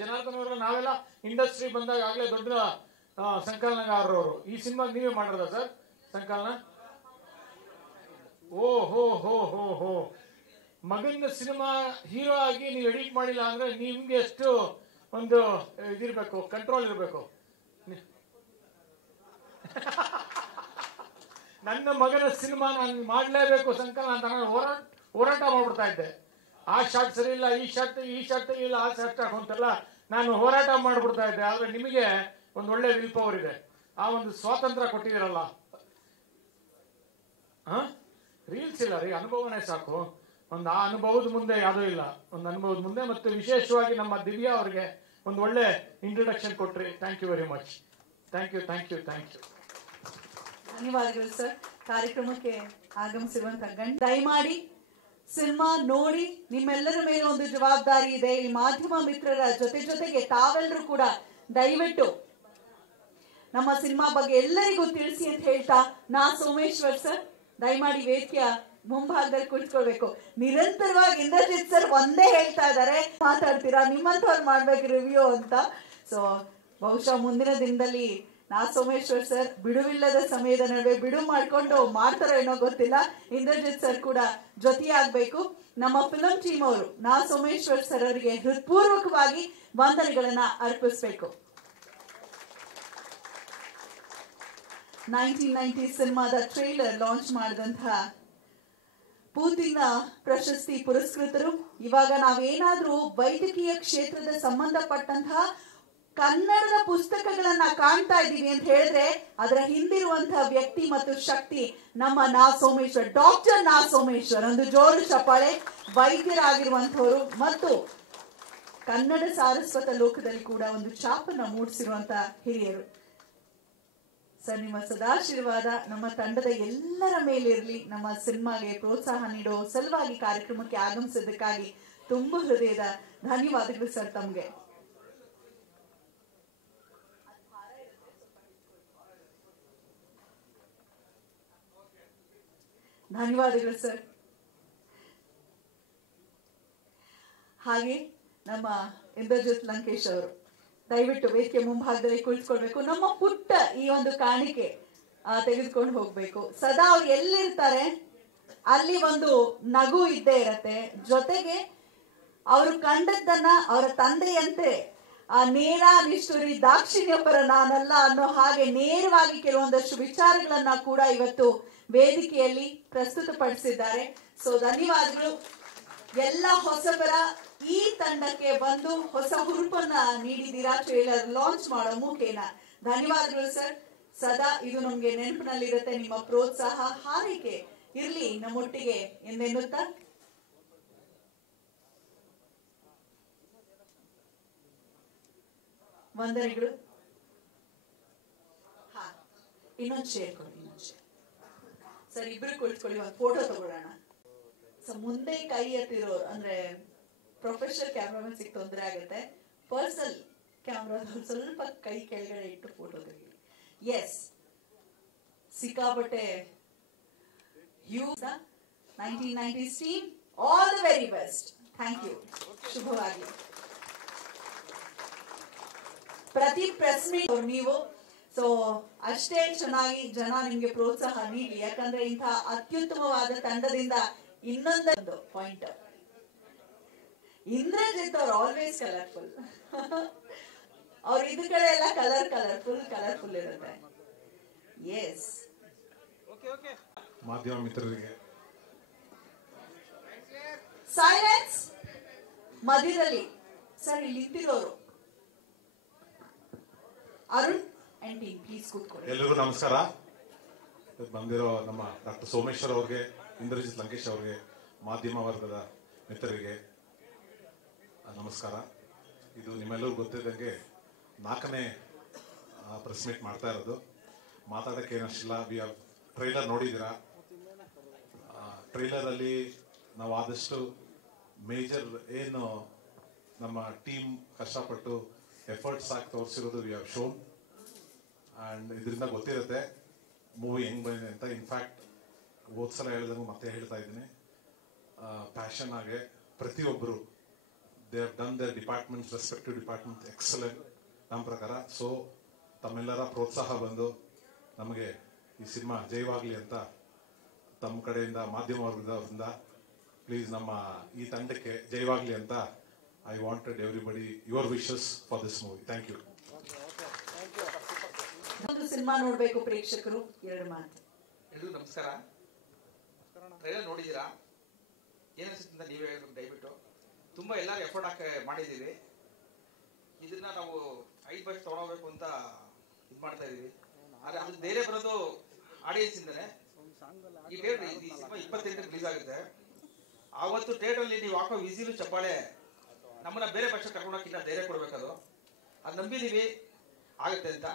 ಜನಾರ್ದನ್ ಅವರೆಲ್ಲ ನಾವೆಲ್ಲ ಇಂಡಸ್ಟ್ರಿ ಬಂದಾಗ ಆಗ್ಲೇ ದೊಡ್ಡ ಸಂಕಲನಗಾರರವರು. ಈ ಸಿನಿಮಾ ನೀವೇ ಮಾಡಿರೋದ ಸರ್ ಸಂಕಲನ? ಓ ಹೋ ಹೋ ಹೋ ಹೋ. ಮಗನ ಸಿನಿಮಾ ಹೀರೋ ಆಗಿ ನೀವು ಎಡಿಟ್ ಮಾಡಿಲ್ಲ ಅಂದ್ರೆ ನಿಮ್ಗೆ ಎಷ್ಟು ಒಂದು ಇದಿರ್ಬೇಕು, ಕಂಟ್ರೋಲ್ ಇರಬೇಕು. ನನ್ನ ಮಗನ ಸಿನಿಮಾ ನಾನು ಮಾಡಲೇಬೇಕು ಸಂಕಲನ ಅಂತ ನಾನು ಹೋರಾಟ ಮಾಡ್ಬಿಡ್ತಾ ಇದ್ದೆ. ಆ ಶಾರ್ಟ್ ಸರಿ ಇಲ್ಲ, ಈ ಶಾರ್ಟ್ ಇಲ್ಲ, ಆ ಶಾರ್ಟ್ ಹಾಕೊಂತೆಲ್ಲ ನಾನು ಹೋರಾಟ ಮಾಡ್ಬಿಡ್ತಾ ಇದ್ದೆ. ಆದ್ರೆ ನಿಮಗೆ ಒಂದು ಒಳ್ಳೆ ವಿಲ್ ಪವರ್ ಇದೆ, ಆ ಒಂದು ಸ್ವಾತಂತ್ರ್ಯ ಕೊಟ್ಟಿದ್ದೀರಲ್ಲ. ರೀಲ್ಸ್ ಇಲ್ಲ ರೀ, ಅನುಭವನೇ ಸಾಕು. ಒಂದು ಆ ಅನುಭವದ ಮುಂದೆ ಯಾವುದೂ ಇಲ್ಲ, ಒಂದು ಅನುಭವದ ಮುಂದೆ. ಮತ್ತು ವಿಶೇಷವಾಗಿ ನಮ್ಮ ದಿವ್ಯಾ ಅವರಿಗೆ ಒಂದು ಒಳ್ಳೆ ಇಂಟ್ರೊಡಕ್ಷನ್ ಕೊಟ್ರಿ. Thank you very much. Thank you. ಧನ್ಯವಾದಗಳು ಸರ್. ಕಾರ್ಯಕ್ರಮಕ್ಕೆ ಆಗಮಿಸಿರುವಂತ ದಯಮಾಡಿ ಸಿನಿಮಾ ನೋಡಿ, ನಿಮ್ಮೆಲ್ಲರ ಮೇಲೆ ಒಂದು ಜವಾಬ್ದಾರಿ ಇದೆ. ಈ ಮಾಧ್ಯಮ ಮಿತ್ರರ ಜೊತೆಗೆ ತಾವೆಲ್ಲರೂ ಕೂಡ ದಯವಿಟ್ಟು ನಮ್ಮ ಸಿನಿಮಾ ಬಗ್ಗೆ ಎಲ್ಲರಿಗೂ ತಿಳಿಸಿ ಅಂತ ಹೇಳ್ತಾ, ನಾ ಸೋಮೇಶ್ವರ್ ಸರ್ ದಯಮಾಡಿ ವೇದಿಕೆಯ ಮುಂಭಾಗದಲ್ಲಿ ಕುಳಿತುಕೊಳ್ಬೇಕು. ನಿರಂತರವಾಗಿ ಇಂದ್ರಜಿತ್ ಸರ್ ಒಂದೇ ಹೇಳ್ತಾ ಇದ್ದಾರೆ, ಮಾತಾಡ್ತೀರಾ, ನಿಮ್ಮಂಥವ್ರು ಮಾಡ್ಬೇಕು ರಿವ್ಯೂ ಅಂತ. ಸೊ ಬಹುಶಃ ಮುಂದಿನ ದಿನದಲ್ಲಿ ನಾ ಸೋಮೇಶ್ವರ್ ಸರ್ ಬಿಡುವಿಲ್ಲದ ಸಮಯದ ನಡುವೆ ಬಿಡು ಮಾಡ್ಕೊಂಡು ಮಾಡ್ತಾರೋ ಏನೋ ಗೊತ್ತಿಲ್ಲ, ಇಂದ್ರಜಿತ್ ಸರ್ ಕೂಡ ಜೊತೆಯಾಗಬೇಕು. ನಮ್ಮ ಫಿಲಂ ಟೀಮ್ ಅವರು ನಾ ಸೋಮೇಶ್ವರ್ ಸರ್ ಅವರಿಗೆ ಹೃತ್ಪೂರ್ವಕವಾಗಿ ವಂದನೆಗಳನ್ನ ಅರ್ಪಿಸಬೇಕು. 1990 ಸಿನಿಮಾದ ಟ್ರೈಲರ್ ಲಾಂಚ್ ಮಾಡಿದಂತಹ ಪೂತಿನ ಪ್ರಶಸ್ತಿ ಪುರಸ್ಕೃತರು. ಇವಾಗ ನಾವೇನಾದ್ರೂ ವೈದ್ಯಕೀಯ ಕ್ಷೇತ್ರದ ಸಂಬಂಧಪಟ್ಟಂತಹ ಕನ್ನಡದ ಪುಸ್ತಕಗಳನ್ನ ಕಾಣ್ತಾ ಇದ್ದೀವಿ ಅಂತ ಹೇಳಿದ್ರೆ ಅದರ ಹಿಂದಿರುವಂತಹ ವ್ಯಕ್ತಿ ಮತ್ತು ಶಕ್ತಿ ನಮ್ಮ ನಾ ಸೋಮೇಶ್ವರ್, ಡಾಕ್ಟರ್ ನಾ ಸೋಮೇಶ್ವರ್. ಒಂದು ಜೋರು ಚಪ್ಪಾಳೆ. ವೈದ್ಯರಾಗಿರುವಂತವರು ಮತ್ತು ಕನ್ನಡ ಸಾರಸ್ವತ ಲೋಕದಲ್ಲಿ ಕೂಡ ಒಂದು ಛಾಪನ್ನ ಮೂಡಿಸಿರುವಂತಹ ಹಿರಿಯರು. ಸರ್, ನಿಮ್ಮ ಸದಾಶೀರ್ವಾದ ನಮ್ಮ ತಂಡದ ಎಲ್ಲರ ಮೇಲಿರಲಿ. ನಮ್ಮ ಸಿನಿಮಾಗೆ ಪ್ರೋತ್ಸಾಹ ನೀಡೋ ಸಲುವಾಗಿ ಕಾರ್ಯಕ್ರಮಕ್ಕೆ ಆಗಮಿಸಿದ್ದಕ್ಕಾಗಿ ತುಂಬಾ ಹೃದಯದ ಧನ್ಯವಾದಗಳು ಸರ್ ತಮ್ಗೆ. ಧನ್ಯವಾದಗಳು ಸರ್. ಹಾಗೆ ನಮ್ಮ ಇಂದ್ರಜಿತ್ ಲಂಕೇಶ್ ಅವರು ದಯವಿಟ್ಟು ವೇದಿಕೆ ಮುಂಭಾಗದಲ್ಲಿ ಕುಳಿತುಕೊಳ್ಬೇಕು. ನಮ್ಮ ಪುಟ್ಟ ಈ ಒಂದು ಕಾಣಿಕೆ ತೆಗೆದುಕೊಂಡು ಹೋಗ್ಬೇಕು. ಸದಾ ಅವ್ರು ಎಲ್ಲಿರ್ತಾರೆ ಅಲ್ಲಿ ಒಂದು ನಗು ಇದ್ದೇ ಇರತ್ತೆ. ಜೊತೆಗೆ ಅವರು ಕಂಡದ್ದನ್ನ ಅವರ ತಂದೆಯಂತೆ ನೇರ ನಿಷ್ಠುರಿ ದಾಕ್ಷಿಣ್ಯಪರ ನಾನಲ್ಲ ಅನ್ನೋ ಹಾಗೆ ನೇರವಾಗಿ ಕೆಲವೊಂದಷ್ಟು ವಿಚಾರಗಳನ್ನ ಕೂಡ ಇವತ್ತು ವೇದಿಕೆಯಲ್ಲಿ ಪ್ರಸ್ತುತಪಡಿಸಿದ್ದಾರೆ. ಸೊ ಧನ್ಯವಾದಗಳು. ಎಲ್ಲ ಹೊಸಬರ ಈ ತಂಡಕ್ಕೆ ಬಂದು ಹೊಸ ಹುರುಪನ್ನ ನೀಡಿದ್ದೀರಾ ಟ್ರೇಲರ್ ಲಾಂಚ್ ಮಾಡೋ ಮುಖೇನ. ಧನ್ಯವಾದಗಳು ಸರ್. ಸದಾ ಇದು ನಮ್ಗೆ ನೆನಪಿನಲ್ಲಿರುತ್ತೆ. ನಿಮ್ಮ ಪ್ರೋತ್ಸಾಹ ಹಾರೈಕೆ ಇರ್ಲಿ ನಮ್ಮೊಟ್ಟಿಗೆ ಎಂದೆನ್ನುತ್ತಾ ವಂದನೆಗಳು. ಇನ್ನೊಂದು ಶೇರ್ ಕೊಡಿ. ಸರ್, ಇಬ್ರು ಕುಳಿತುಕೊಳ್ಳಿ, ಒಂದು ಫೋಟೋ ತಗೊಳ್ಳೋಣ. ಸೊ ಮುಂದೆ ಕೈ ಎತ್ತಿರೋರು ಅಂದ್ರೆ ಪ್ರೊಫೆಷನಲ್ ಕ್ಯಾಮ್ರಾಮನ್ ಸಿಕ್ ತೊಂದರೆ ಆಗುತ್ತೆ. ಪರ್ಸನಲ್ ಕ್ಯಾಮ್ರಾ ಸ್ವಲ್ಪ ಕೈ ಕೆಳಗಡೆ ಇಟ್ಟು ಫೋಟೋ ತೆಗಿ. ಎಸ್, ಸಿಕ್ಕಾಪಟ್ಟೆ ಹ್ಯೂಸ್ 1990s team, all the very best. Thank you. ಶುಭವಾಗಿ. ಪ್ರತಿ ಪ್ರೆಸ್ ಮೀಟ್ ನೀವು ಸೊ ಅಷ್ಟೇ ಚೆನ್ನಾಗಿ ಜನ ನಿಮ್ಗೆ ಪ್ರೋತ್ಸಾಹ ನೀಡಿ. ಯಾಕಂದ್ರೆ ಇಂತಹ ಅತ್ಯುತ್ತಮವಾದ ತಂಡದಿಂದ ಇನ್ನೊಂದು ಪಾಯಿಂಟ್, ಇಂದ್ರಜಿತ್ ಅವ್ರು ಆಲ್ವೇಸ್ ಕಲರ್ಫುಲ್. ಅವ್ರ ಇದ್ ಕಡೆ ಎಲ್ಲ ಕಲರ್ಫುಲ್ ಇರುತ್ತೆ. ಎಸ್, ಮಾಧ್ಯಮ ಮಿತ್ರರಿಗೆ ಸೈಲೆನ್ಸ್. ಮಧ್ಯದಲ್ಲಿ ಸರ್ ಇಲ್ಲಿ ನಿಂತಿರೋರು ಅರುಣ್ ಅಂಡ್ ಟೀಮ್, ಪ್ಲೀಸ್ ಕೂತ್ಕೊಳ್ಳಿ. ಎಲ್ರಿಗೂ ನಮಸ್ಕಾರ. ಬಂದಿರೋ ನಮ್ಮ ಡಾಕ್ಟರ್ ಸೋಮೇಶ್ವರ್ ಅವ್ರಿಗೆ, ಇಂದ್ರಜಿತ್ ಲಂಕೇಶ್ ಅವ್ರಿಗೆ, ಮಾಧ್ಯಮ ವರ್ಗದ ಮಿತ್ರರಿಗೆ ನಮಸ್ಕಾರ. ಇದು ನಿಮ್ಮೆಲ್ಲರಿಗೂ ಗೊತ್ತಿದ್ದಂಗೆ 4ನೇ ಪ್ರೆಸ್ ಮೀಟ್ ಮಾಡ್ತಾ ಇರೋದು. ಮಾತಾಡೋಕ್ಕೆ ಏನಷ್ಟಿಲ್ಲ. ಟ್ರೈಲರ್ ನೋಡಿದ್ದೀರಾ. ಟ್ರೈಲರಲ್ಲಿ ನಾವು ಆದಷ್ಟು ಮೇಜರ್ ಏನು ನಮ್ಮ ಟೀಮ್ ಕಷ್ಟಪಟ್ಟು ಎಫರ್ಟ್ಸ್ ಹಾಕಿ ತೋರಿಸಿರೋದು ವಿ ಹ್ಯಾವ್ ಶೋನ್. ಆ್ಯಂಡ್ ಇದರಿಂದ ಗೊತ್ತಿರುತ್ತೆ ಮೂವಿ ಹೆಂಗೆ ಬಂದಿದೆ ಅಂತ. ಇನ್ಫ್ಯಾಕ್ಟ್ ಹೋದ್ಸಲ ಹೇಳಿದಂಗೆ ಮತ್ತೆ ಹೇಳ್ತಾ ಇದ್ದೀನಿ, ಪ್ಯಾಷನ್ ಆಗಿ ಪ್ರತಿಯೊಬ್ಬರು they have done their departments, respective departments excellent ನಮ್ಮ ಪ್ರಕಾರ. ಸೊ ತಮ್ಮೆಲ್ಲರ ಪ್ರೋತ್ಸಾಹ ಬಂದು ನಮಗೆ ಈ ಸಿನಿಮಾ ಜಯವಾಗಲಿ ಅಂತ ತಮ್ಮ ಕಡೆಯಿಂದ ಮಾಧ್ಯಮ ವರ್ಗದವರಿಂದ ಪ್ಲೀಸ್ ನಮ್ಮ ಈ ತಂಡಕ್ಕೆ ಜಯವಾಗಲಿ ಅಂತ I wanted everybody your wishes for this movie. Thank you. ಒಂದು ಸಿನಿಮಾ ನೋಡ್ಬೇಕು ಪ್ರೇಕ್ಷಕರು, 2 ಮಾತು. ಎಲ್ರಿಗೂ ನಮಸ್ಕಾರ. ಟ್ರೈಲರ್ ನೋಡಿದ್ದೀರಾ? ಏನಿಸುತ್ತೆ ಅಂತ ನೀವೇ ಹೇಳ್ಬೇಕು ದಯವಿಟ್ಟು. ತುಂಬ ಎಲ್ಲರೂ ಎಫರ್ಟ್ ಹಾಕಿ ಮಾಡಿದ್ದೀವಿ. ಇದನ್ನ ನಾವು 5 ವರ್ಷ ತೊಗೊಳೋಬೇಕು ಅಂತ ಇದು ಮಾಡ್ತಾ ಇದೀವಿ. ಆದರೆ ಅದು ಬೇರೆ ಬರೋದು ಆಡಿಯನ್ಸ್ ಇಂದನೇ. ಈ ಸಿನಿಮಾ 28ಕ್ಕೆ ರಿಲೀಸ್ ಆಗುತ್ತೆ. ಆವತ್ತು ಥಿಯೇಟರಲ್ಲಿ ನೀವು ಹಾಕೋ ವಿಸಿಲು ಚಪ್ಪಾಳೆ ನಮ್ಮನ್ನ ಬೇರೆ ಪಕ್ಷ ಕರ್ಕೊಂಡೋಗಿನ್ನ ಧೈರ್ಯ ಕೊಡ್ಬೇಕದು. ಅದು ನಂಬಿದೀವಿ ಆಗುತ್ತೆ ಅಂತ.